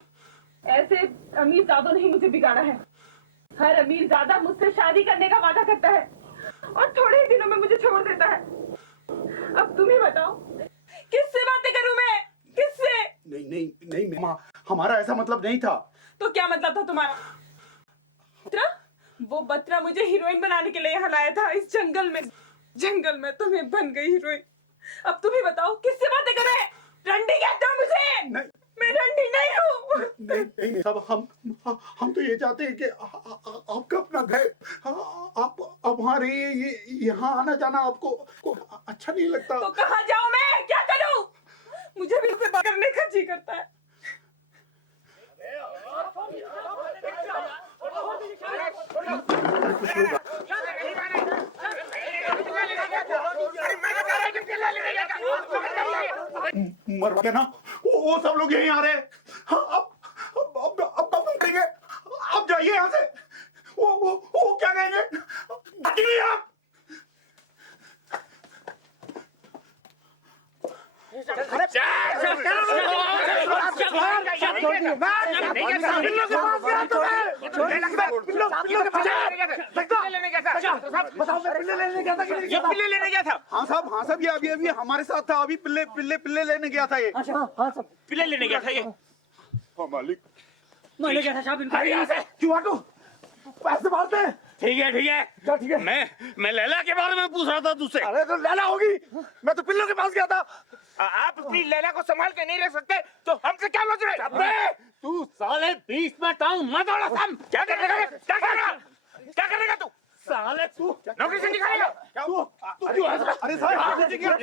ऐसे अमीर जादों ने ही मुझे बिगाड़ा है। हर अमीर ज्यादा मुझसे शादी करने का वादा करता है और थोड़े ही दिनों में मुझे छोड़ देता है। अब तुम ही बताओ, किससे बातें करूं मैं? किससे? नहीं माँ, हमारा ऐसा मतलब नहीं था। तो क्या मतलब था तुम्हारा? बत्रा? वो बत्रा मुझे हीरोइन बनाने के लिए यहाँ लाया था इस जंगल में तुम्हें बन गई हीरोइन। अब तुम ही बताओ, किससे बातें कर रहे हैं? रंडी कहते हो मुझे? नहीं, मैं रंडी नहीं हूँ। नहीं सब हम तो ये चाहते हैं कि आपका अपना घर, आप अब वहाँ रहिए। ये यहाँ आना जाना आपको अच्छा नहीं लगता? तो कहाँ जाऊँ मैं? क्या करूँ? मुझे भी उससे बात करने का जी करता है। मरवा के ना वो सब लोग यहीं आ रहे हैं। अब तुम कहेंगे आप जाइए यहाँ से। वो क्या कहेंगे? नहीं आप हाँ साहब, ये अभी हमारे साथ था। अभी पिल्ले लेने गया था ये। पिल्ले लेने गया था ये। हाँ मालिक, मैंने क्या था साहब इनको? यहाँ से क्यों हटो, पैसे मारते हैं। ठीक है। मैं लैला के बारे में पूछ रहा था तुझसे। अरे तो लैला होगी, मैं तो पिल्लों के पास गया था। आप अपनी लैला को संभाल के नहीं रख सकते तो हमसे क्या लड़ रहे? तू साले 20 में टांग मत अड़ा सम। क्या करेगा तू? साले तू नौकरी से निकालेगा? तू क्यों ऐसा? अरे साहब कुछ नहीं क्या?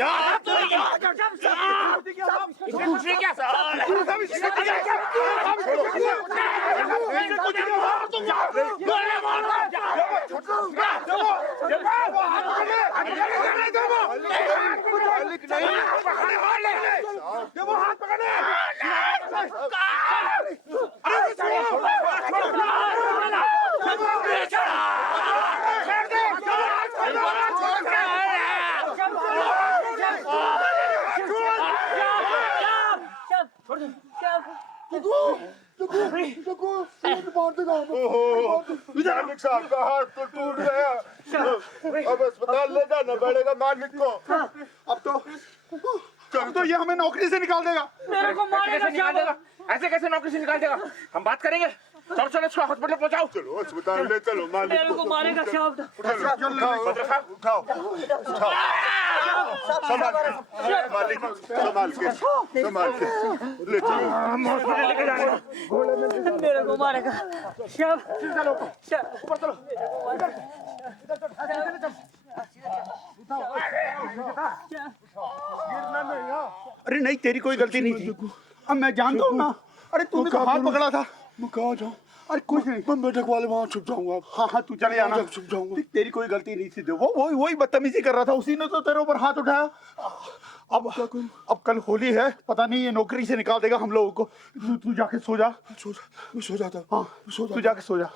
मालिक साहब का हाथ तो टूट गया। अब अस्पताल ले जाना पड़ेगा मालिक को। अब तो ये हमें नौकरी से निकाल देगा। मेरे को मारेगा साहब। ऐसे कैसे नौकरी से निकाल देगा? हम बात करेंगे। चलो इसको हॉस्पिटल पहुंचाओ। चलो अस्पताल ले चलो मालिक मेरे को मारेगा साहब। उठाओ। संभाल के ले चलो। हम हॉस्पिटल लेके जाएंगे। मेरे को मारेगा साहब। चलो ऊपर चलो। अरे नहीं, तेरी कोई गलती नहीं थी। अब मैं जानता हूँ ना। अरे तूने तो हाथ पकड़ा था। मैं कहाँ जाऊँ? अरे कुछ नहीं, मैं बैठक वाले वहाँ छुप जाऊंगा। हाँ तू चले जाना। छुप जाऊंगा। तेरी कोई गलती नहीं थी। वही बदतमीजी कर रहा था, उसी ने तो तेरे ऊपर हाथ उठाया। अब कल होली है, पता नहीं ये नौकरी से निकाल देगा हम लोगों को। तू जाके सो जा। मैं सो जाता। हाँ तू जाके सो जा।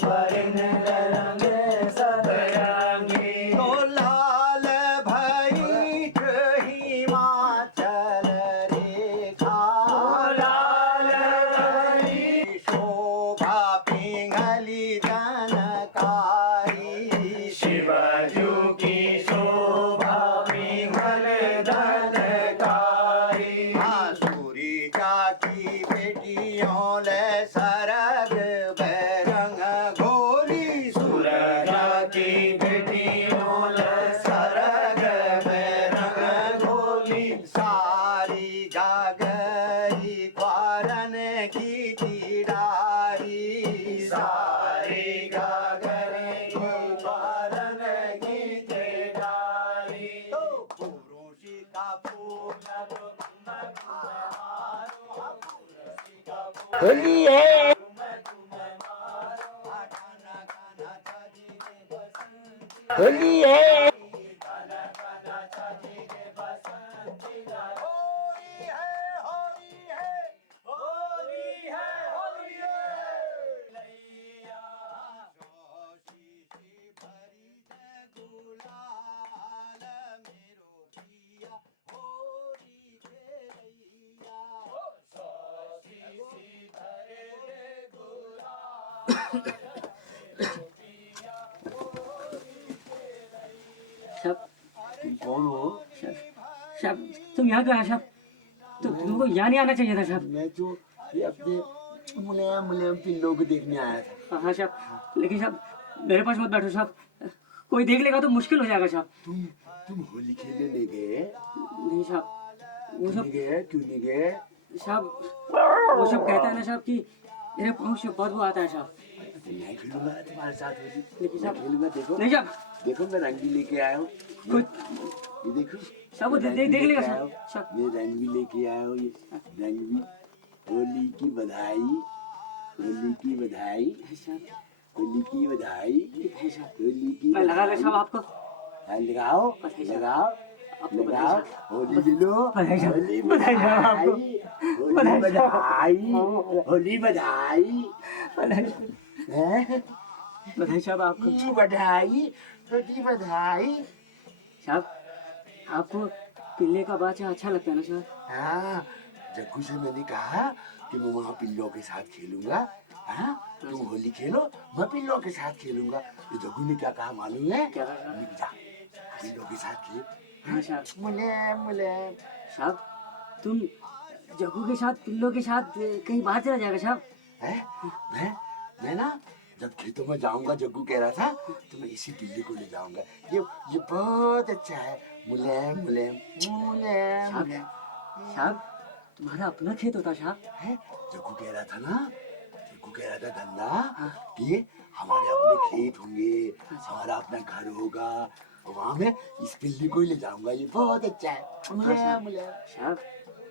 तो लाल भई हिमाचल रेखा लाल भई शोभा पिंगली जनकारी शिवजू की शोभा पिंगल जनकारी सूरी की बेटियों ले सरग बैरंग घोरी सूरज की बेटियों ले सरग बैरंग घोरी सारी जागरी क्वारन की चिड़ारी सारी जागरी क्वारन की चिड़ारी तो पुरुषी का फूल होली है होली है साहब कौन हो? साहब तुम यहाँ क्यों आए साहब? तुमको यहाँ नहीं आना चाहिए था साहब। मैं तो ये अपने मुलायम मुलायम पिल्लों को देखने आया था। हाँ साहब, लेकिन साहब मेरे पास मत बैठो साहब, कोई देख लेगा तो मुश्किल हो जाएगा साहब। तुम होली खेलने नहीं गए? नहीं साहब, वो सब नहीं गए? क्यों नहीं गए? साहब वो सब कहता है ना साहब कि मेरे पाँव से बदबू आता है साहब। मैं खेलूंगा तुम्हारे साथ होली। लेकिन साहब खेलूंगा। देखो नहीं साहब, देखो मैं रंग भी लेके आया हूँ। कुछ ये देखो साहब वो रंग देख भी लेगा लेके आया साहब। हूँ। साहब मैं रंग भी लेके आया हूँ। ये रंग भी। होली की बधाई, होली की बधाई, साहब होली की बधाई, होली की मैं लगा ले बधाई। साहब आपको। हाँ, लगाओ लगाओ आपको लगाओ। होली लो बधाई साहब। होली बधाई साहब आपको। होली बधाई साहब। बधाई, होली बधाई, बधाई हैं? बधाई साहब आपको। बधाई, होली बधाई। साहब आपको पिल्ले का बाचा अच्छा लगता है ना साहब? हाँ, जग्गू से मैंने कहा कि मैं वहाँ पिल्लों के साथ खेलूंगा। हाँ, तुम होली खेलो, मैं पिल्लों के साथ खेलूंगा। तो जग्गू ने क्या कहा मालूम है? क्या कहा? मिल जा, पिल्लों के साथ खेल। हाँ साहब। मुलायम मुलायम। साहब तुम जग्गू के साथ पिल्लों के साथ कहीं बाहर चला जाएगा साहब? है? मैं ना जब खेतों में जाऊंगा, जग्गू कह रहा था, तो मैं इसी पिल्ले को ले जाऊंगा। ये बहुत अच्छा है। मुलायम मुलायम मुलायम साहब मुलायम। साहब तुम्हारा अपना खेत होता साहब? है? जग्गू कह रहा था ना, जग्गू कह रहा था धंधा कि हमारे अपने खेत होंगे, हमारा अपना घर होगा, और वहाँ मैं इस पिल्ली को ही ले जाऊंगा। ये बहुत अच्छा है। मुलायम मुलायम। साहब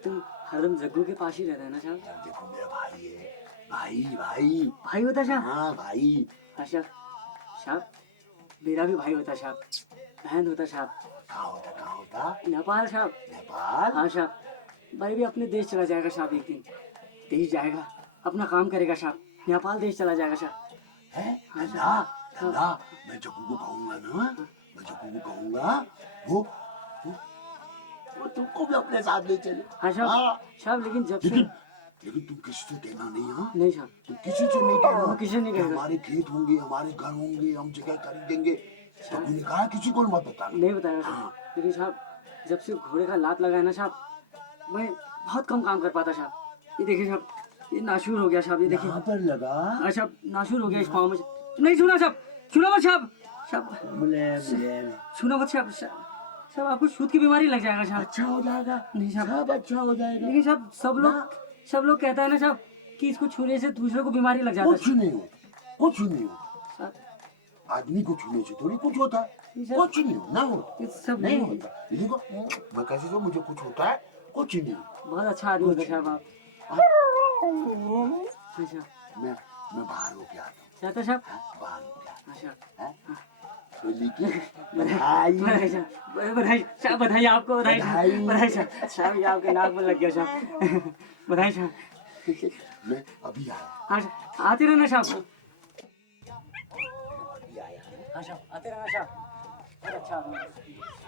तुम हरदम जग्गू के पास ही रहता है ना साहब? देखो मेरा भाई है, भाई भाई। भाई होता साहब? हाँ भाई। हाँ साहब। साहब मेरा भी भाई होता साहब, बहन होता साहब। कहाँ होता, कहाँ होता? नेपाल साहब। नेपाल? हाँ साहब, भाई भी अपने देश चला जाएगा साहब एक दिन। देश जाएगा, अपना काम करेगा साहब, नेपाल देश चला जाएगा साहब। है? धंधा धंधा। मैं जग्गू को कहूंगा ना, मैं जग्गू को कहूंगा, वो तुमको भी अपने साथ ले चले। हाँ साहब। साहब लेकिन जब से लेकिन तुम किसी से कहना नहीं। हाँ, नहीं साहब, तुम किसी से नहीं कहना। मैं किसी से नहीं कि कहूंगा। हमारे खेत होंगे, हमारे घर होंगे, हम जगह खरीदेंगे। जग्गू ने कहा किसी को मत बताना। नहीं बताया साहब। लेकिन साहब जब से घोड़े का लात लगाया ना साहब, मैं बहुत कम काम कर पाता साहब। ये देखिए साहब, ये नाशूर हो गया साहब। ये देखिए यहाँ पर लगा। हाँ साहब, नाशूर हो गया इस पाँव में। नहीं सुना साहब, सुना मत साहब। साहब सुना मत साहब। साहब आपको सूत की बीमारी लग जाएगा साहब। अच्छा हो जाएगा। नहीं साहब, सब अच्छा हो जाएगा। लेकिन साहब सब लोग कहता है ना साहब कि इसको छूने से दूसरे को बीमारी लग जाता है। कुछ नहीं होता, कुछ नहीं होता। साहब आदमी को छूने से थोड़ी कुछ होता है। कुछ नहीं हो, ना हो, ये सब नहीं होता। देखो मैं कैसे तो मुझे कुछ होता है, कुछ नहीं। बहुत अच्छा आदमी होता है साहब आप। अच्छा मैं बाहर होके आता हूँ। चाहता साहब? बाहर होके आता अच्छा हूँ। होली की बधाई बधाई। साहब, बधाई साहब, बधाई आपको, बधाई बधाई। बधाई साहब। साहब ये आपके नाक में लग गया साहब। बधाई साहब। मैं अभी आया। हाँ आते रहना साहब। हाँ साहब आते रहना साहब। बहुत अच्छा।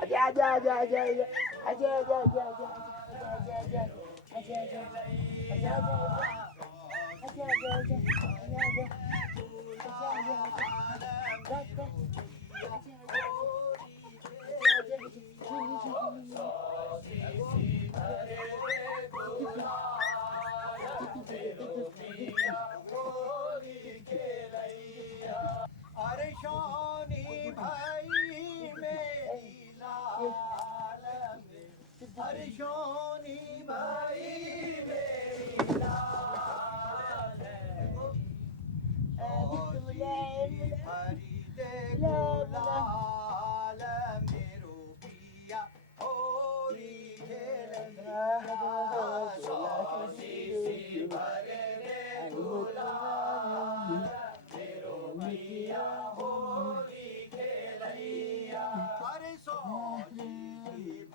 आजा आजा आजा आजा आजा आजा आजा आजा आजा आजा आजा आजा अरे शानी भाई मेरी लाल अरे शानी भाई मेरी लाल हरी दे गुलाल मेरो पिया होरी खेलना शानी भरे दे गुलाल मेरो पिया होरी खेलैया अरे सोनी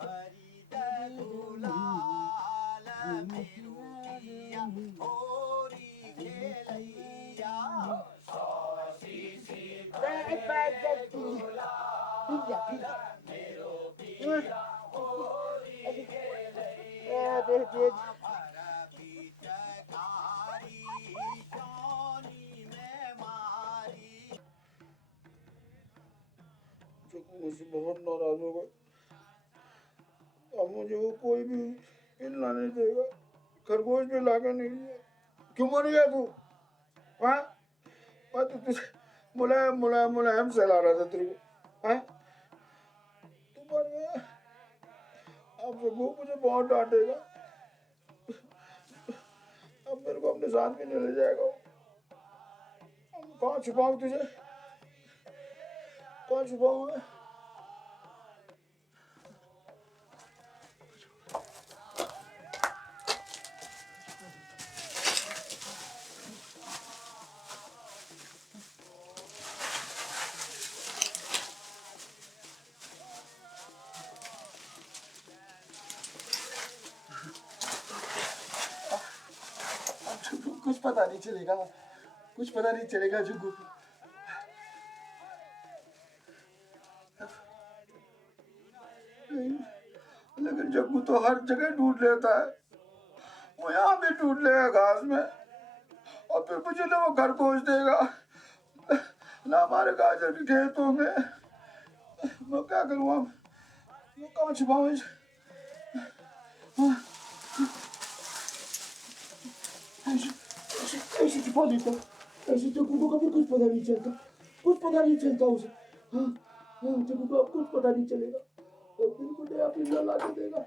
भरी दे गुलाल मेरो पिया होरी खेलैया मुझसे बहुत नाराज हो गए। अब मुझे वो कोई भी हिलना नहीं देगा। खरगोश भी लाकर नहीं दिया। क्यों मर गया तू? हाँ? मैं तो तुझे मुलायम मुलायम मुलायम सहला रहा था तेरे को। हाँ? तू मर गया। अब वो मुझे बहुत डांटेगा। अब मेरे को अपने साथ भी नहीं ले जाएगा। कहाँ छुपाऊं तुझे? कहाँ छुपाऊं मैं? कुछ पता नहीं चलेगा। कुछ पता नहीं चलेगा जुगू। लेकिन जग्गू तो हर जगह ढूंढ लेता है। वो यहाँ भी ढूंढ लेगा घास में और फिर मुझे ना वो घर पहुँच देगा ना हमारे गाजर के खेत होंगे। मैं क्या करूँ अब? मैं कहाँ छुपाऊँ? ऐसे छुपा देता। ऐसे जग्गू को कभी कुछ पता नहीं चलता। कुछ पता नहीं चलता उसे। हाँ हाँ जग्गू को अब कुछ पता नहीं चलेगा। बिल्कुल नया पिल्ला ला के देगा।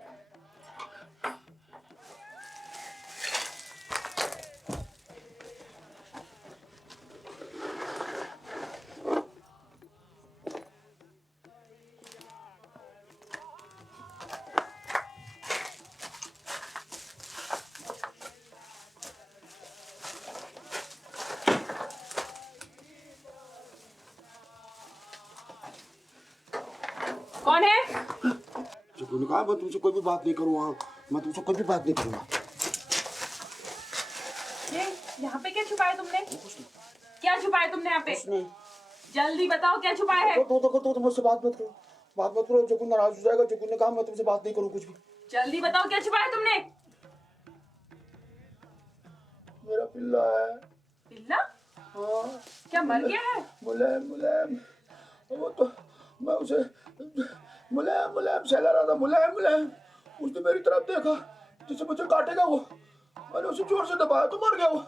कौन है? जग्गू ने कहा मैं तुमसे कोई भी बात नहीं करूँगा। मैं तुमसे कोई भी बात नहीं करूँगा। ये यहाँ पे क्या छुपाया तुमने? क्या छुपाया तुमने यहाँ पे? जल्दी बताओ क्या छुपाया है? तो मुझसे बात मत करो। बात मत करो। जग्गू नाराज हो जाएगा। जग्गू ने कहा मैं तुमसे बात नहीं करूँ कुछ भी। जल्दी बताओ क्या छुपाया तुमने? मेरा पिल्ला है। पिल्ला? हाँ। क्या मर गया है? मुलायम मुलायम। वो तो मैं उसे मुलायम मुलायम सहला रहा था। मुलायम मुलायम। उसने मेरी तरफ देखा जैसे मुझे काटेगा वो। मैंने उसे जोर से दबाया तो मर गया वो।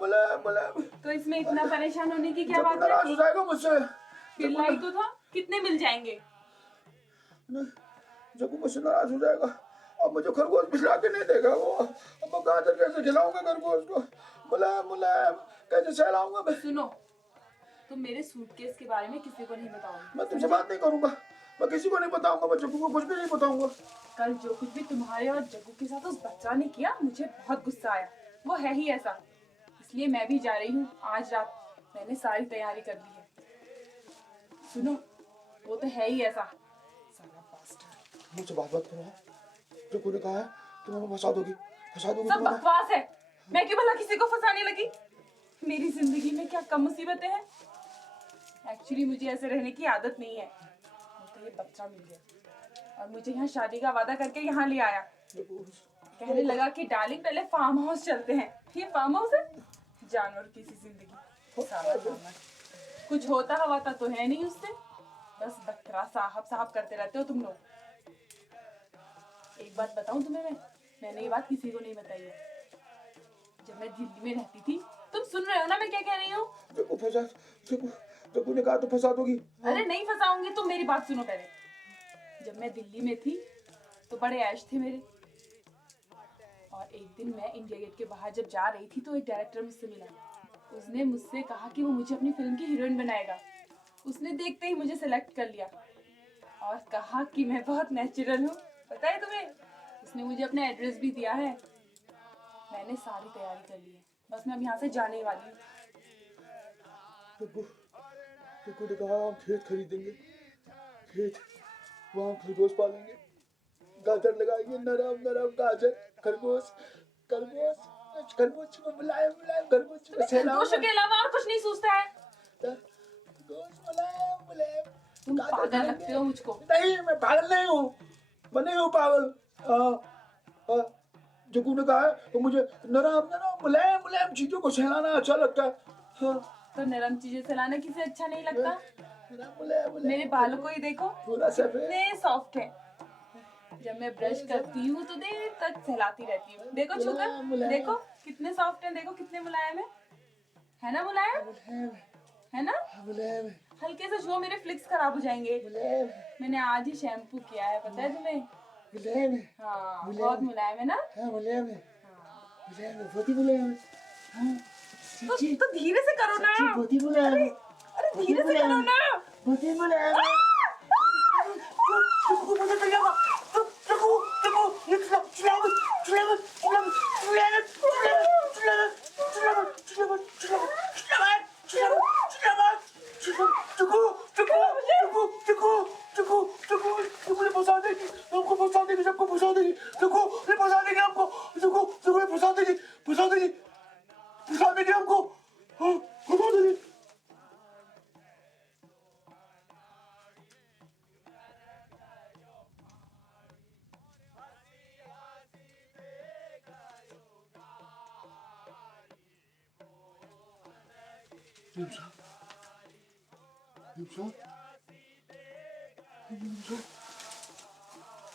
मुलायम मुलायम। तो इसमें इतना परेशान होने की क्या बात है? नाराज हो जाएगा मुझसे। पिल्ला ही तो था। कितने मिल जाएंगे? जब मुझसे नाराज हो जाएगा अब मुझे खरगोश भिजला के नहीं देगा वो। अब मैं गाजर कैसे खिलाऊंगा खरगोश को? मुलायम मुलायम कैसे सहलाऊंगा मैं? सुनो, तुम मेरे सूटकेस के बारे में किसी को नहीं बताओगे। मैं तुमसे बात नहीं करूंगा। मैं किसी को नहीं बताऊंगा। मैं जग्गू को कुछ भी नहीं बताऊंगा। कल जो कुछ भी तुम्हारे और जग्गू के साथ उस बच्चा ने किया मुझे बहुत गुस्सा आया। वो है ही ऐसा। इसलिए मैं भी जा रही हूँ। आज रात मैंने सारी तैयारी कर ली है। सुनो, वो तो है ही ऐसा। साला बास्टर्ड। मुझसे बात करो। जग्गू ने कहा है तुम हमें फंसा दोगी। फंसा दोगी। सब बकवास है। मैं क्यों भला किसी को फंसाने लगी? मेरी जिंदगी में क्या कम मुसीबतें हैं? एक्चुअली मुझे ऐसे रहने की आदत नहीं है। तो ये बच्चा मिल गया और मुझे यहाँ शादी का वादा करके यहाँ ले आया। कहने लगा कि डार्लिंग पहले फार्म हाउस चलते हैं। ये फार्म हाउस है, जानवर की सी जिंदगी, सारा जानवर। कुछ होता हवाता तो है नहीं उससे, बस बकरा साहब साहब करते रहते हो तुम लोग। एक बात बताऊं तुम्हें, मैंने ये बात किसी को नहीं बताई है। जब मैं दिल्ली में रहती थी, तुम सुन रहे हो ना मैं क्या कह रही हूँ? जग्गू ने कहा तो फंसा दोगी। अरे नहीं फंसाऊंगी, तुम मेरी बात सुनो पहले। जब मैं दिल्ली में थी तो बड़े ऐश थे मेरे। और एक दिन मैं इंडिया गेट के बाहर जब जा रही थी तो एक डायरेक्टर मुझसे मिला। उसने मुझसे कहा कि वो मुझे अपनी फिल्म की हीरोइन बनाएगा। उसने देखते ही मुझे सेलेक्ट कर लिया और कहा कि मैं बहुत नेचुरल हूँ। पता है तुम्हें, उसने मुझे अपना एड्रेस भी दिया है। मैंने सारी तैयारी कर ली है, बस मैं अब यहाँ से जाने वाली हूँ। जग्गू ने कहा हम खेत खरीदेंगे, खेत वहाँ खरगोश पालेंगे, गाजर लगाएंगे, नरम नरम गाजर, खरगोश खरगोश खरगोश को मुलायम मुलायम खरगोश को खरगोशों के अलावा और कुछ नहीं सोचता है। खरगोश मुलायम मुलायम। तुम पागल लगते हो मुझको। नहीं, मैं पागल नहीं हूँ, मैं नहीं हूँ पागल। जग्गू ने कहा है तो मुझे नरम नरम मुलायम मुलायम चीजों को सहलाना अच्छा लगता है। तो नरम चीजें सहलाना किसे अच्छा नहीं लगता? मुलायम मुलायम। मेरे बालों को ही देखो, पूरा सफेद, कितने सॉफ्ट है। जब मैं ब्रश करती हूँ तो देर तक सहलाती रहती हूँ। देखो छूकर, देखो कितने सॉफ्ट हैं, देखो कितने मुलायम है ना? मुलायम है ना? मुलायम हल्के से छुओ, मेरे फ्लिक्स खराब हो जाएंगे। मैंने आज ही शैम्पू किया है, पता है तुम्हें? मुलायम है। हाँ, बहुत मुलायम है ना? हाँ मुलायम है, मुलायम है, बहुत ही मुलायम है। हाँ, तो धीरे से करो ना। बहुत ही मुलायम है। अरे धीरे से करो ना। बहुत ही मुलायम है।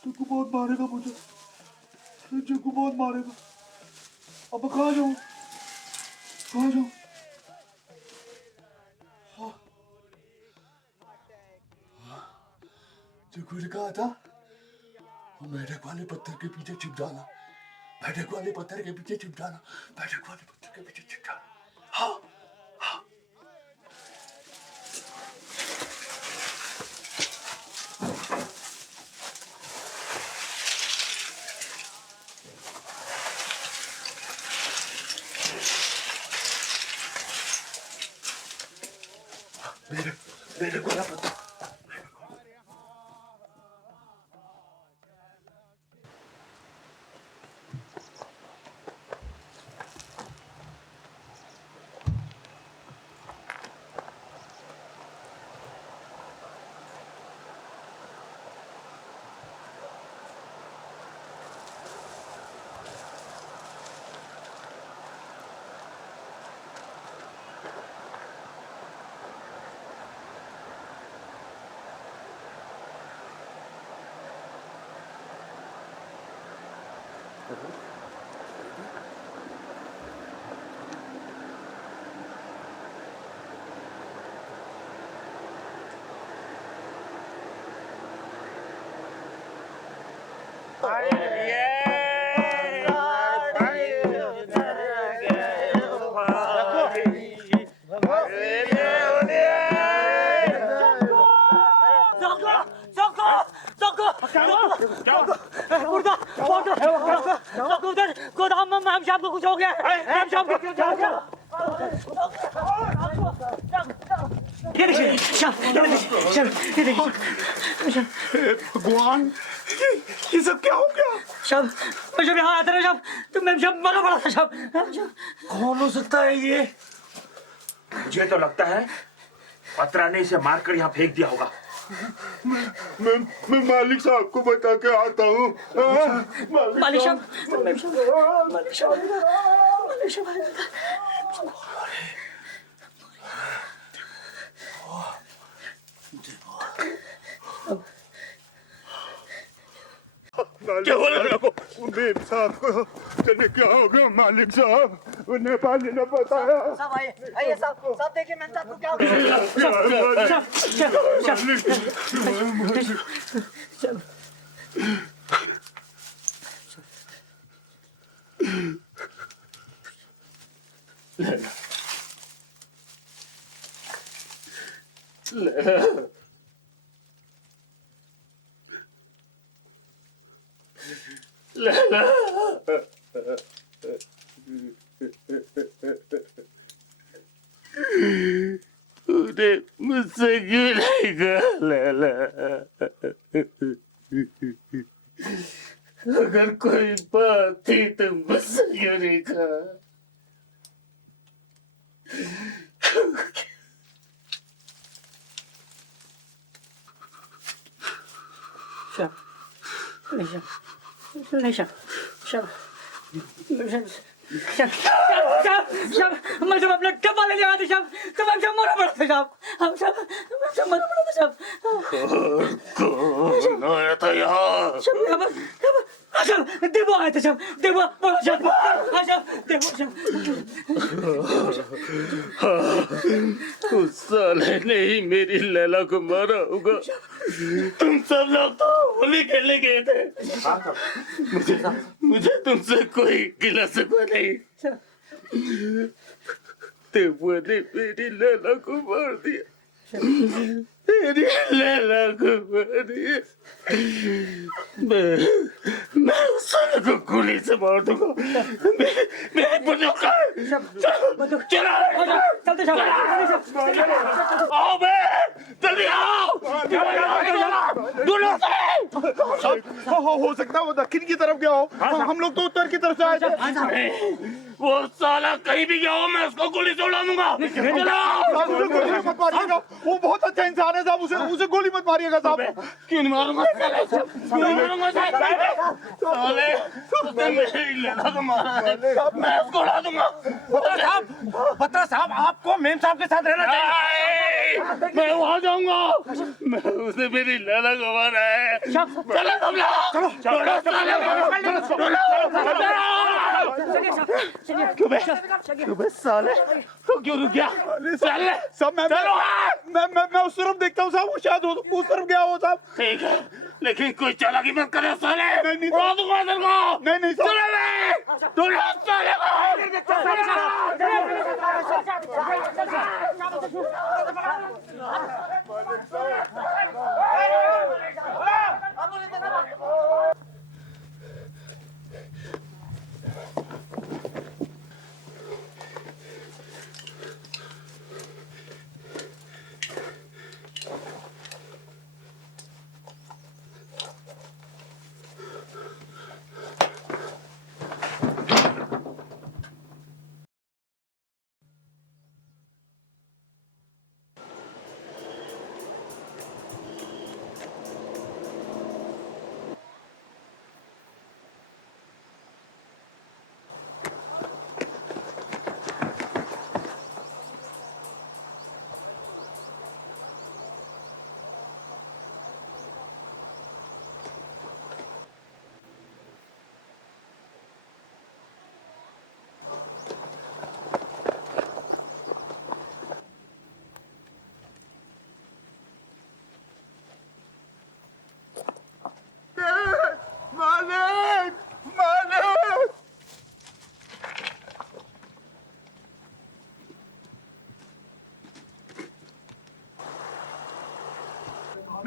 जग्गू बहुत मारेगा मुझे, जग्गू बहुत मारेगा। अब मैं कहाँ जाऊँ, कहाँ जाऊँ? जग्गू ने कहा था वो मेढक वाले पत्थर के पीछे छिप जाना, मेढक वाले पत्थर के पीछे छिप जाना, मेढक वाले पत्थर के पीछे छिप जाना। हाँ मेढक वाला पत्थर। गोदाम में मैम साहब को कुछ हो गया है। मैम साहब को क्या हो गया? ये देखिए साहब, ये देखिए साहब, ये देखिए भगवान, ये सब क्या हो गया? साहब मैं जब यहाँ आता था साहब तो मैम साहब मरा पड़ा था साहब। कौन हो सकता है ये? मुझे तो लगता है पत्रा ने इसे मारकर यहाँ फेंक दिया होगा। मैं मालिक साहब को बता के आता हूँ। मालिक साहब, मालिक साहब, मालिक साहब, मालिक साहब। क्या बोला मेम साहब को? चले क्या होगा मालिक साहब? नेपाली ने बताया। साहब आइए साहब, साहब देखिए मैं साहब को क्या हो गया। तूने मुझसे क्यों नहीं कहा लैला? अगर कोई बात थी तो मुझसे क्यों नहीं कहा? मैं जब अपने डब्बा ले जाते साहब, तब हम सब मरा पड़ा था साहब, हम सब मरा पड़ा था साहब। कौन आया था यहाँ? साहब देवो आए थे साहब, देवो बोलो साहब, साहब देवो साहब। उस साले ने ही मेरी लैला को मारा होगा। तुम सब लोग तो होली खेलने गए थे। मुझे तुमसे कोई गिला शिकवा नहीं। देवो ने मेरी लैला को मार दिया, मेरी लैला को मार दिया। मैं उस साले को गोली से मार दूंगा। मेरी बंदूक का चला चलते साहब, आओ बे, जल्दी आओ। दोनों हो सकता है वो दक्षिण की तरफ गया हो, हम लोग तो उत्तर की तरफ से आए थे। वो साला कहीं भी गया हो, मैं उसको गोली से उड़ा दूंगा। साहब उसे गोली मत मारिएगा, वो बहुत अच्छा इंसान है साहब, उसे गोली मत मारिएगा साहब। क्यों नहीं मारूंगा? क्यों मारूंगा? साले उसने मेरी लैला को मारा है, मैं उसको उड़ा दूंगा। बत्रा साहब आपको मेम साहब के साथ रहना चाहिए। मैं वहां जाऊंगा, मैं उसने मेरी लैला को मारा है। चलो तुम लोग, क्यों बे साले? तो क्यों रुक गया? साले सब मैं उस तरफ देखता हूँ साहब, वो शायद उस तरफ गया हो साहब। ठीक है, लेकिन कोई चालाकी मत करे साले। नहीं उड़ा दूंगा तेरे को। नहीं चलो बे, तू लोग साले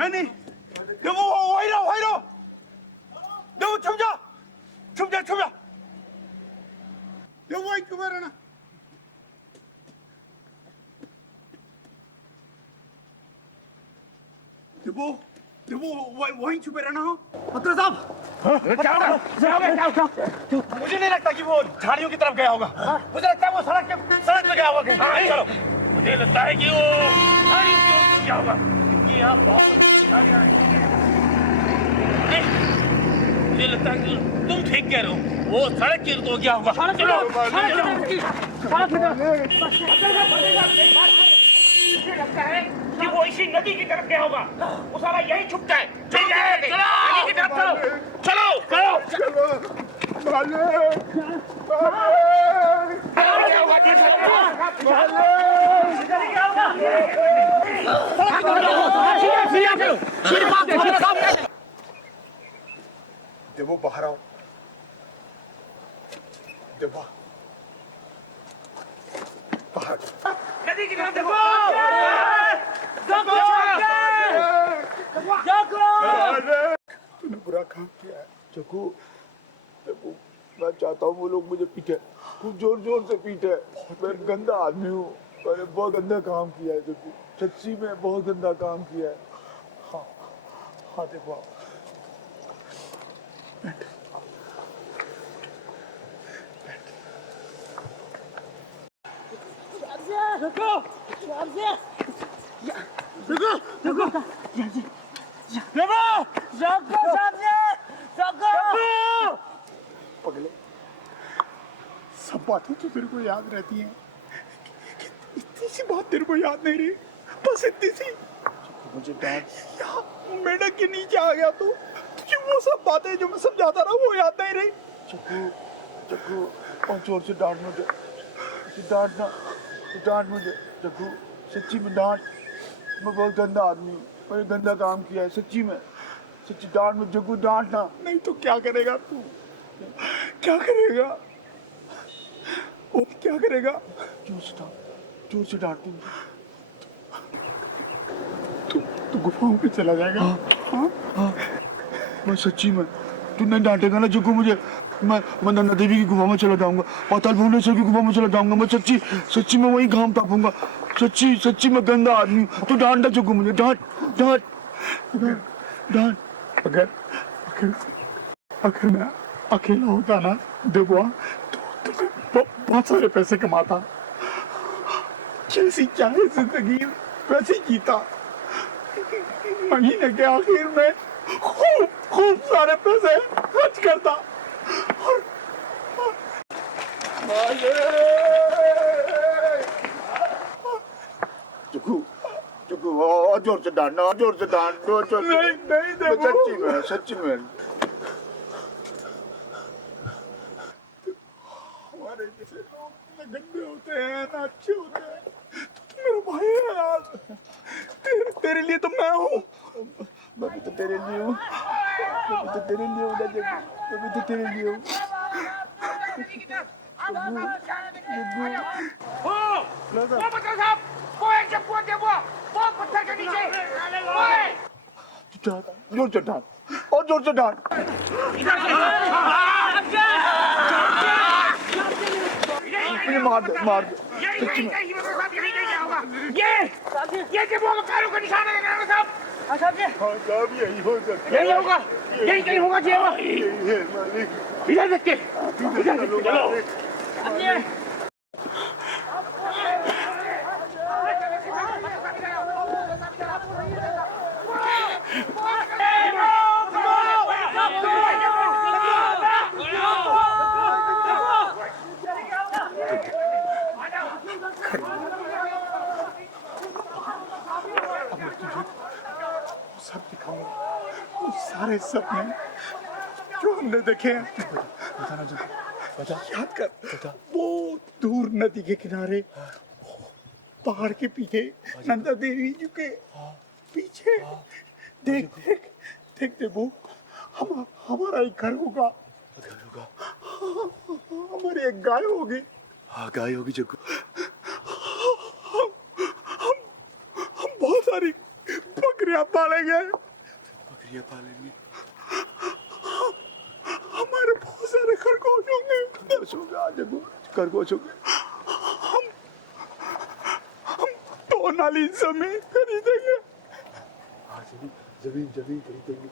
नहीं देखो वही रहो देखो, छुप जा देखो वही छुपा रहना। देखो वही छुपे रहना। हो बत्रा साहब, मुझे नहीं लगता कि वो झाड़ियों की तरफ गया होगा। मुझे लगता है वो सड़क पे गया होगा। मुझे लगता है कि वो सारी क्यों क्या होगा ये आप मुझे लगता है कि तुम ठीक कह रहे हो वो सड़क की तो क्या होगा चलो मुझे लगता है कि वो इसी नदी की तरफ गया होगा वो साला यही छुपता है नदी की तरफ चलो चलो देखो बाहर आओ देखो बाहर नदी की तरफ देखो तूने बुरा काम किया है चकू मैं चाहता हूँ वो लोग मुझे पीटे खूब जोर जोर से पीटे मैं गंदा आदमी हूँ मैंने बहुत गंदा काम किया है चकू सच्ची में बहुत गंदा काम किया है हाँ हाँ देखो पगले सब बातें तो तेरे को याद रहती हैं इतनी सी बात तेरे को याद नहीं रही बस इतनी सी मुझे डांट मेढक के नीचे आ गया तो तुझे वो सब बातें जो मैं समझाता रहा वो याद नहीं रही चक्कू चक्कू और जोर से डांट मुझे डांट मुझे चक्कू सच्ची में डांट मैं बहुत गंदा आदमी हूँ मैंने गंदा काम किया है सच्ची में सच्ची डांट मुझे चक्कू डांटना नहीं तो क्या करेगा तू क्या करेगा ओ क्या करेगा जोर से डांट तू गुफाओं पे चला जाएगा हाँ मैं सच्ची में तू नहीं डांटेगा ना चुकू मुझे मैं नंदा देवी की गुफा में चला जाऊंगा पाताल भुवनेश्वर की गुफा में चला जाऊंगा मैं सच्ची में वही घाम तापूंगा सच्ची में गंदा आदमी हूँ तू डांट चुकू मुझे डांट अगर मैं अकेला होता ना देवा तो बहुत सारे पैसे कमाता जैसी चाहे जिंदगी वैसे जीता महीने के आखिर में खूब सारे पैसे खर्च करता चुकू जोर से डांट नहीं सच्ची में हमारे जैसे लोग ना गंदे होते हैं ना अच्छे होते हैं तो मेरा भाई है यार तेरे लिए तो मैं हूँ मैं भी तो तेरे लिए हूँ जोर से डांट मार दे सच्ची में ये जब पैरों का निशान है साहब साहब यही हो सकता यही होगा यही कहीं होगा जी इधर देख के चलो सब दिखाऊंगा वो सारे सपने जो हमने देखे हैं बता याद कर वो दूर नदी के किनारे पहाड़ के पीछे नंदा देवी जी के पीछे देख वो हमारा एक घर होगा हमारी एक गाय होगी गाय होगी जग्गू हम बहुत सारी बकरियां पालेंगे हमारे बहुत सारे खरगोश होंगे खरगोश होंगे हम 2 नाली जमीन खरीदेंगे जमीन खरीदेंगे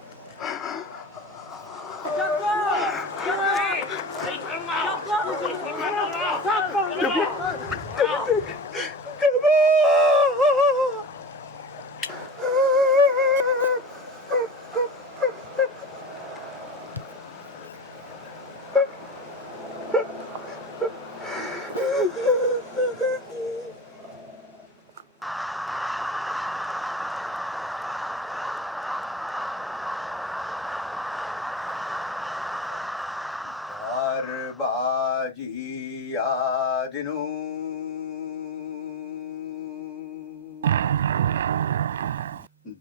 दिनू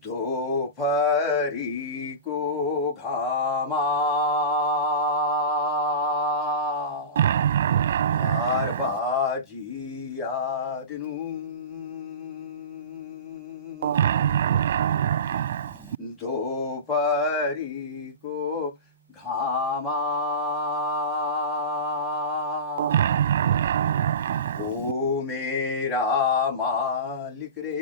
दोपहरी को घामा बाजी यादनू दोपहरी को घामा ओ मेरा मालिक रे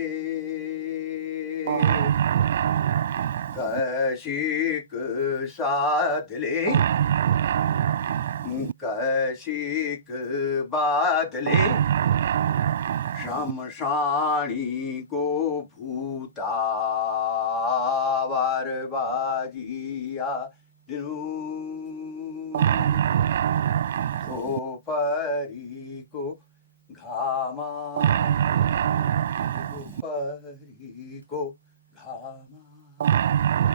कशिक साधले कशिक बादले शमशानी को भूता वार बाजिया दिनू दोपहरी को घामा दोपहरी को घामा